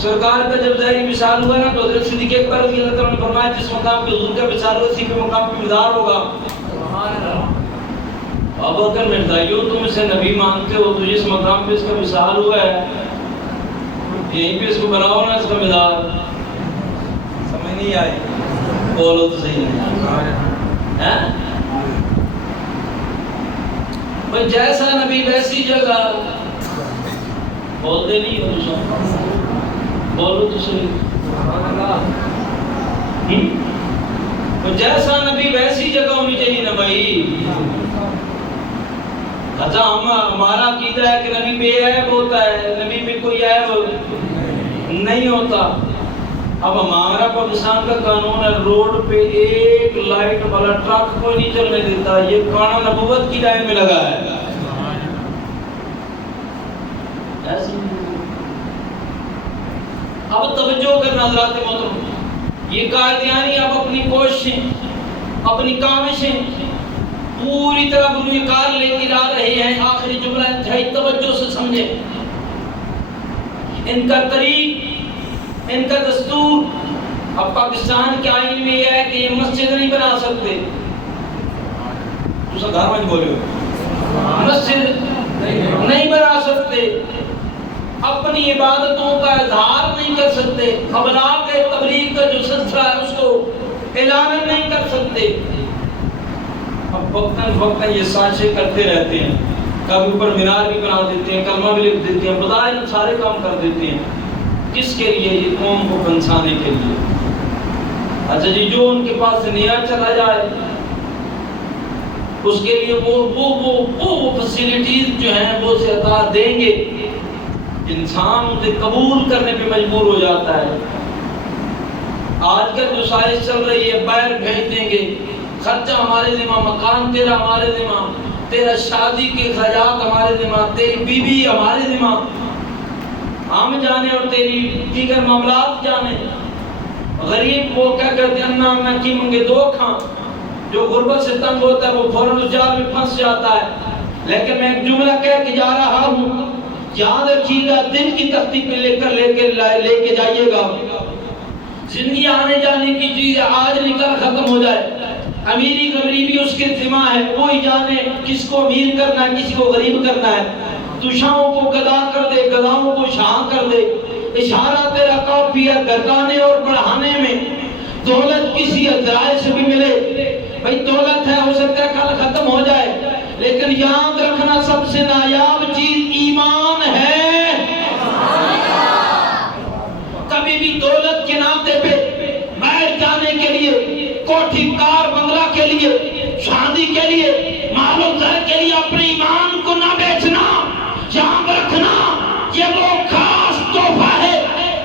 سرکار کا جب ظاہری وصال ہوا نا تو حضرت صدیق اکبر رضی اللہ تعالیٰ نے فرمایا جس مقام پہ حضور کا وصال ہوا اسی پہ مقام پہ مزار ہوگا. ابوبکر مرزائیو تم اسے نبی مانتے ہو تو جس مقام پہ اس کا وصال ہوا ہے یہیں پہ اس کو بناؤ نا اس کا مزار. سمجھ نہیں آئی؟ بولو تو صحیح ہے. بھائی جیسا نبی ویسی جگہ. بولتے نہیں ہو تو بولو تو صحیح. جیسا نبی ویسی جگہ ہونی چاہیے نا بھائی. اچھا ہمارا عقیدہ ہے کہ نبی بے عیب ہوتا ہے, نبی میں کوئی عیب نہیں ہوتا. اب ہمارا پاکستان کا قانون ہے روڈ پہ ایک لائٹ والا ٹرک کوئی نہیں چلنے دیتا. یہ قانون نبوت کی لائن میں لگا ہے. اب توجہ کرنا حضرات محترم, یہ قائدیانی اب اپنی کوششیں اپنی کاوشیں پوری طرح بروئے کار لے کے آ رہے ہیں. آخری جملہ انتہائی توجہ سے سمجھیں. ان کا طریق, ان کا دستور اب پاکستان کے آئین میں یہ ہے کہ یہ مسجد نہیں بنا سکتے. تو سب گھر میں بولے ہو مسجد نہیں بنا سکتے, اپنی عبادتوں کا اظہار نہیں کر سکتے, ابلاغ تبلیغ کا جو سلسلہ ہے اس کو اعلان نہیں کر سکتے. اب وقتاً یہ سازشیں کرتے رہتے ہیں. کبھی اوپر مینار بھی بنا دیتے ہیں, کلمہ بھی لکھ دیتے ہیں, بظاہر سارے کام کر دیتے ہیں. کس کے لیے؟ یہ قوم کو پنسانے کے لیے. اچھا جی, جو ان کے پاس نیا چلا جائے اس کے لیے وہ فیسلٹیز جو ہیں وہ سے عطا دیں گے. انسان اسے قبول کرنے پہ مجبور ہو جاتا ہے. آج کل جو سائز چل رہی ہے باہر بھیج دیں گے, خرچہ ہمارے ذمہ, مکان تیرا ہمارے ذمہ, تیرا شادی کے اخراجات ہمارے ذمہ, تیری بیوی ہمارے ذمہ, ہم جانے اور تیری دیگر معاملات جانے. غریب وہ کیا کرتے ہیں انا کی منگے دو کھاں. جو غربت سے تنگ ہوتا ہے وہ فوراً اس جال میں پھنس جاتا ہے. لیکن میں ایک جملہ کہہ کے جا رہا ہوں, یاد رکھیے گا, دل کی تختی پہ لے کے جائیے گا. زندگی آنے جانے کی چیز آج نکل ختم ہو جائے. امیری غریبی اس کے ذمہ ہے, وہی جانے کس کو امیر کرنا ہے کسی کو غریب کرنا ہے. تو شاہوں کو گدا کر دے, گداؤں کو شاہ کر دے. اشارہ تیرا کافی ہے گھٹانے اور بڑھانے میں. دولت کسی ذرائع سے بھی ملے, بھئی دولت ہے ہو سکتا ہے کل ختم ہو جائے, لیکن یاد رکھنا سب سے نایاب چیز ایمان ہے. کبھی بھی دولت کے ناطے پہ باہر جانے کے لیے, کوٹھی کار بنگلہ کے لیے, شادی کے لیے, مال و زر کے لیے اپنے ایمان کو نہ بیچنا. یاد رکھنا یہ وہ خاص تحفہ ہے,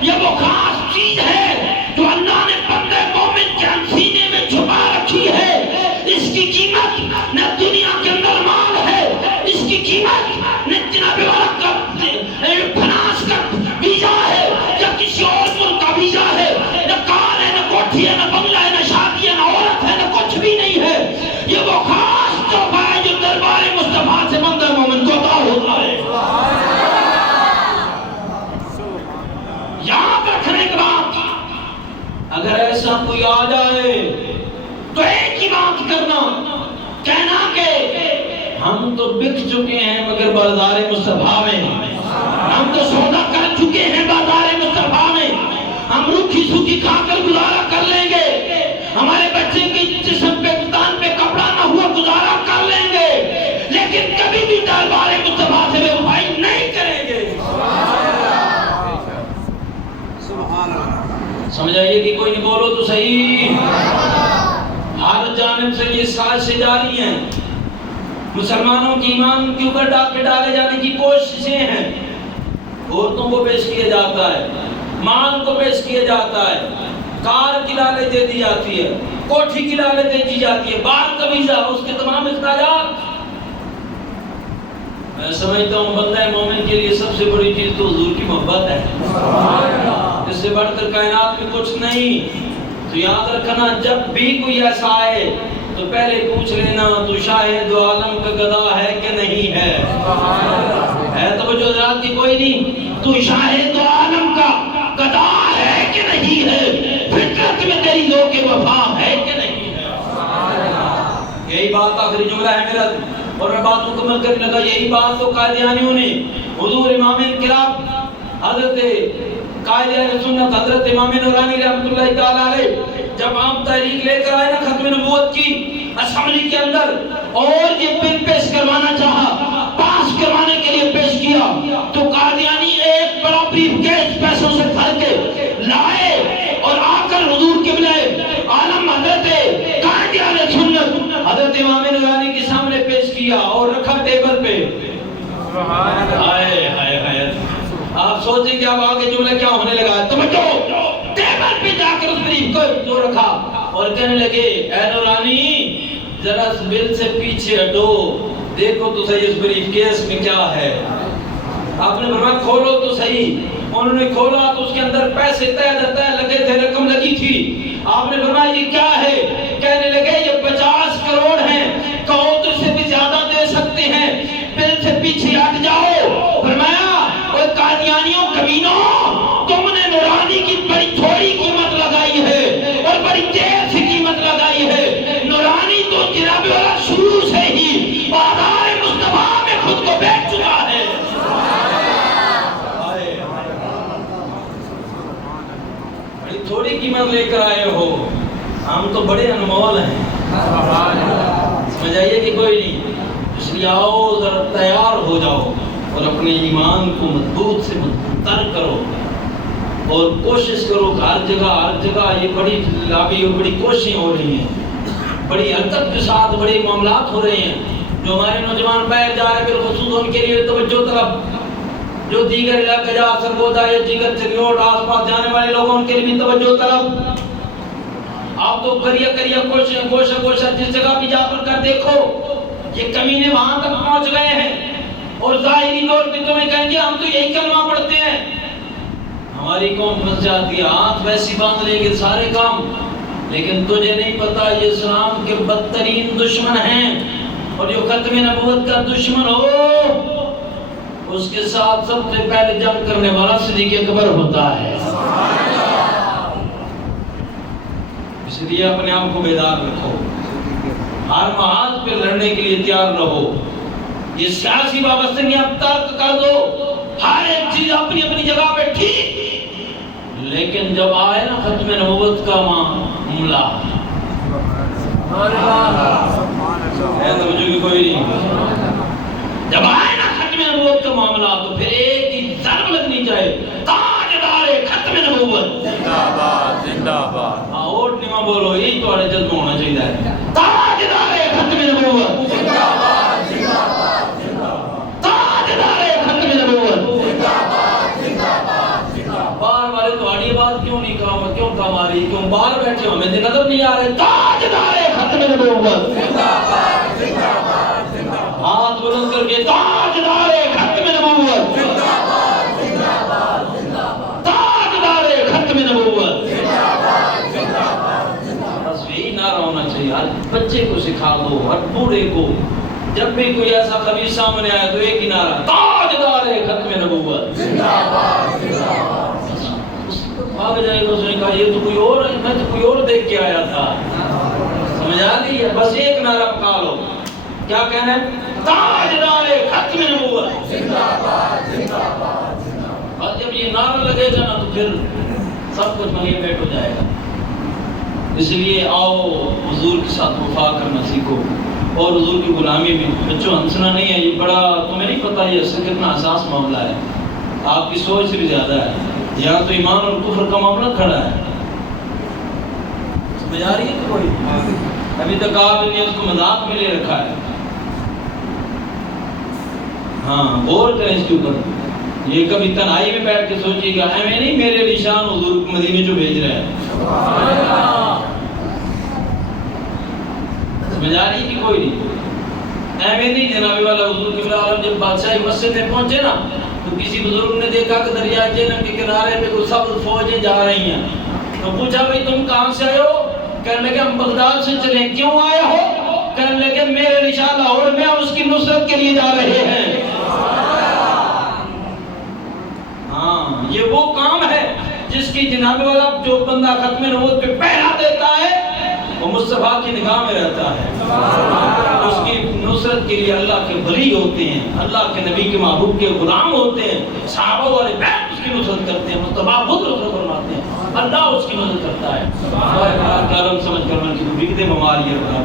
یہ وہ خاص چیز ہے جو اللہ نے بندے مومن کے سینے میں چھپا رکھی ہے. اس کی قیمت نہ دنیا کے اندر مال ہے, اس کی قیمت نہ جناب والا کا فنانس کا ویزا ہے یا کسی اور ملک کا ویزا ہے. نہ کار ہے, نہ کوٹھی ہے, نہ بنگلہ ہے, نہ شادی ہے, نہ عورت ہے, نہ کچھ بھی نہیں ہے. یہ وہ خاص تحفہ ہے جو دربار مصطفیٰ سے بندے مومن کو عطا ہوتا ہے. یاد رکھنے کی بات, اگر ایسا کوئی آ جائے تو ایک ہی بات کرنا, کہنا کہ ہم تو بک چکے ہیں مگر بازار مصطفیٰ میں, ہم تو سودا کر چکے ہیں بازار مصطفیٰ میں, ہم روکھی سوکھی کھا کر گزارا کر لیں گے, ہمارے بچے کی جسم پہ بدن پہ کپڑا نہ ہوا گزارا کر لیں گے, لیکن کبھی بھی دربار مصطفیٰ سے بے وفائی نہیں کریں گے. سمجھائیے کہ کوئی نہیں, بولو تو صحیح. ہر جانب سے یہ سازشیں جاری ہیں, مسلمانوں کی ایمان کے اوپر ڈاکے ڈالے جانے کی کوششیں ہیں. عورتوں کو پیش کیا جاتا ہے, مال کو پیش کیا جاتا ہے, کار کی لالچ دے دی جاتی ہے, کوٹھی کی لالچ دے دی جاتی ہے, بال کا ویزا, اس کے تمام اخراجات. میں سمجھتا ہوں بندہ مومن کے لیے سب سے بڑی چیز تو حضور کی محبت ہے, اس سے بڑھ کر کائنات میں کچھ نہیں. تو یاد رکھنا جب بھی کوئی ایسا آئے تو پہلے پوچھ لینا تو شاہد عالم کا گدا ہے کہ نہیں. ہے توجہ حضرات کی کوئی نہیں؟ تو شاہد عالم کا گدا ہے کہ نہیں ہے؟ فطرت میں تیری ذوق وفا ہے کہ نہیں ہے؟ یہی بات آخری جملہ ہے میرا اور میں بات مکمل کرنے لگا. یہی بات تو قادیانیوں نے حضور امام انقلاب حضرت قائد اہل سنت حضرت امام نورانی رحمۃ اللہ تعالی علیہ جب عام تحریک لے کر آئے نا ختم نبوت کی اسمبلی کے اندر اور یہ بل پیش کروانا چاہا، پاس کروانے کے لیے پیش کیا، تو قادیانی ایک بڑا بریف کیس پیسوں سے بھر کے لائے اور آ کر حضور قبلہ عالم حضرت قائد اہل سنت حضرت امام نورانی کے سامنے پیش کیا اور رکھا ٹیبل پہ. آپ سوچیں کہ اب آگے جملہ کیا ہونے لگا؟ توجہ، ٹیبل پہ جا کر اس بریف کو جو رکھا اور کہنے لگے اے نورانی ذرا اس بل سے پیچھے ہٹو، دیکھو تو صحیح اس بریف کیس میں کیا ہے. آپ نے فرمایا کھولو تو صحیح. انہوں نے کھولا تو اس کے اندر پیسے طے لگے تھے، رقم لگی تھی. آپ نے فرمایا یہ کیا ہے؟ کہنے لگے یہ 50 کروڑ ہیں، کہو تو اس سے بھی زیادہ دے سکتے ہیں، بل سے پیچھے ہٹ جاؤ. فرمایا اوے قادیانیوں کمینوں، تم نے نورانی کی بڑی تھوڑی قیمت لگائی ہے اور بڑی دیر سے قیمت لگائی ہے. نورانی تو جناب والا شروع سے ہی بازار مصطفیٰ میں خود کو بیچ چکا ہے. بڑی تھوڑی قیمت لے کر آئے ہو، ہم تو بڑے انمول ہیں. سمجھ آئیے کہ کوئی نہیں؟ اس لیے آؤ ذرا تیار ہو جاؤ اور اپنے ایمان کو مضبوط سے مضبوط تر کرو اور کوشش کرو. ہر جگہ یہ بڑی لابی اور بڑی کوششیں ہو رہی ہیں، بڑی حرکت کے ساتھ بڑے معاملات ہو رہے ہیں. جو ہمارے نوجوان باہر جا رہے ہیں بالخصوص ان کے لیے توجہ طلب، جو دیگر علاقے جا سرگودا یا دیگر چریوٹ آس پاس جانے والے لوگوں ان کے لیے بھی توجہ طلب. آپ تو کریا کوشش جس جگہ بھی جا کر دیکھو یہ کمینے وہاں تک پہنچ گئے ہیں اور ظاہری طور پہ تمہیں کہیں گے ہم تو یہی کلمہ پڑھتے ہیں. ہماری قوم پھنس جاتی ہے، ہاتھ ویسی باندھ لے گے سارے کام، لیکن تجھے نہیں پتا یہ اسلام کے بدترین دشمن ہیں. اور جو ختم نبوت کا دشمن ہو اس کے ساتھ سب سے پہلے جنگ کرنے والا صدیق اکبر ہوتا ہے. اس لیے اپنے آپ کو بیدار رکھو، ہر محاذ پہ لڑنے کے لیے تیار رہو. یہ سیاسی وابستگی اب ترک کر دو، ہر ایک چیز اپنی اپنی جگہ پہ ٹھیک، لیکن جب آئے نا ختم نبوت کا معاملہ ہے توجہ کی کوئی نہیں، جب آئے نا ختم نبوت کا معاملہ تو پھر ایک ہی ضرب لگنی چاہیے، تاجدار ختم نبوت زندہ باد زندہ باد. اور نما بولو، یہی تمہارے جذبہ ہونا چاہیے، تاجدار ختم نبوت زندہ باد زندہ باد زندہ باد. تاجدار ختم نبوت زندہ باد زندہ باد زندہ باد. بار بار تمہاری بات کیوں نہیں کیوں کم آ رہی؟ کیوں باہر بیٹھے ہو، ہمیں نظر نہیں آ رہے؟ تاجدار ختم نبوت زندہ باد زندہ باد زندہ باد. ہاتھ بلند کر کے تاجدار ختم نبوت زندہ باد زندہ باد زندہ باد. تاجدار ختم نبوت زندہ باد زندہ باد زندہ باد. بس یہی نعرہ ہونا چاہیے. ہر بچے کو سکھا دو، ہر بوڑھے کو، جب بھی کوئی ایسا خبیث سامنے آئے تو ایک ہی نعرہ، تاجدار ختم نبوت زندہ باد زندہ باد. آگے جائے گا، اس نے کہا یہ تو کوئی اور ہے، میں تو کوئی اور دیکھ کے آیا تھا. سمجھ آ رہی ہے؟ بس ایک نعرہ پکا لو. کیا کہنا ہے؟ تاجدار ختم نبوت زندہ باد زندہ باد زندہ باد. اور جب یہ نعرہ لگے گا نا تو پھر سب کچھ ملے بیٹھ ہو جائے گا. اس لیے آؤ حضور کے ساتھ وفا کرنا سیکھو اور حضور کی غلامی میں. بچوں ہنسنا نہیں ہے، یہ بڑا تمہیں نہیں پتا یہ اصل کتنا حساس معاملہ ہے، آپ کی سوچ سے بھی زیادہ ہے. یہاں تو ایمان اور کفر کا معاملہ کھڑا ہے. سمجھ آ رہی ہے تو کوئی؟ ابھی تک آپ نے اس کو مذاق میں لے رکھا ہے. ہاں غور کریں اس کے اوپر. یہ کبھی تنہائی میں بیٹھ کے سوچیے گا ایویں نہیں میرے علی شان حضور مدینے جو بھیج رہے ہیں. سمجھ آ رہی کہ کوئی نہیں؟ ایویں نہیں جناب والا حضور قبلہ عالم جب بادشاہی مسجد میں پہنچے نا تو کسی بزرگ نے دیکھا کہ دریائے جہلم کے کنارے پہ کوئی سبز فوجیں جا رہی ہیں. تو پوچھا بھئی تم کہاں سے آئے ہو؟ کہنے لگے ہم بغداد سے چلے. کیوں آئے ہو؟ کہنے لگے میرے نشان لاہور میں اس کی نصرت کے لیے جا رہے ہیں. جس کی جناب والا جو بندہ ختم نبوت پہ پہرا دیتا ہے وہ مصطفیٰ کی نگاہ میں رہتا ہے، اس کی نصرت کے لیے اللہ کے ولی ہوتے ہیں، اللہ کے نبی کے محبوب کے غلام ہوتے ہیں، صحابہ والے بیت اس کی نصرت کرتے ہیں، مصطفیٰ خود نصرت فرماتے ہیں، اللہ اس کی مدد کرتا ہے۔ کلام سمجھ کر من کی بیماری ہے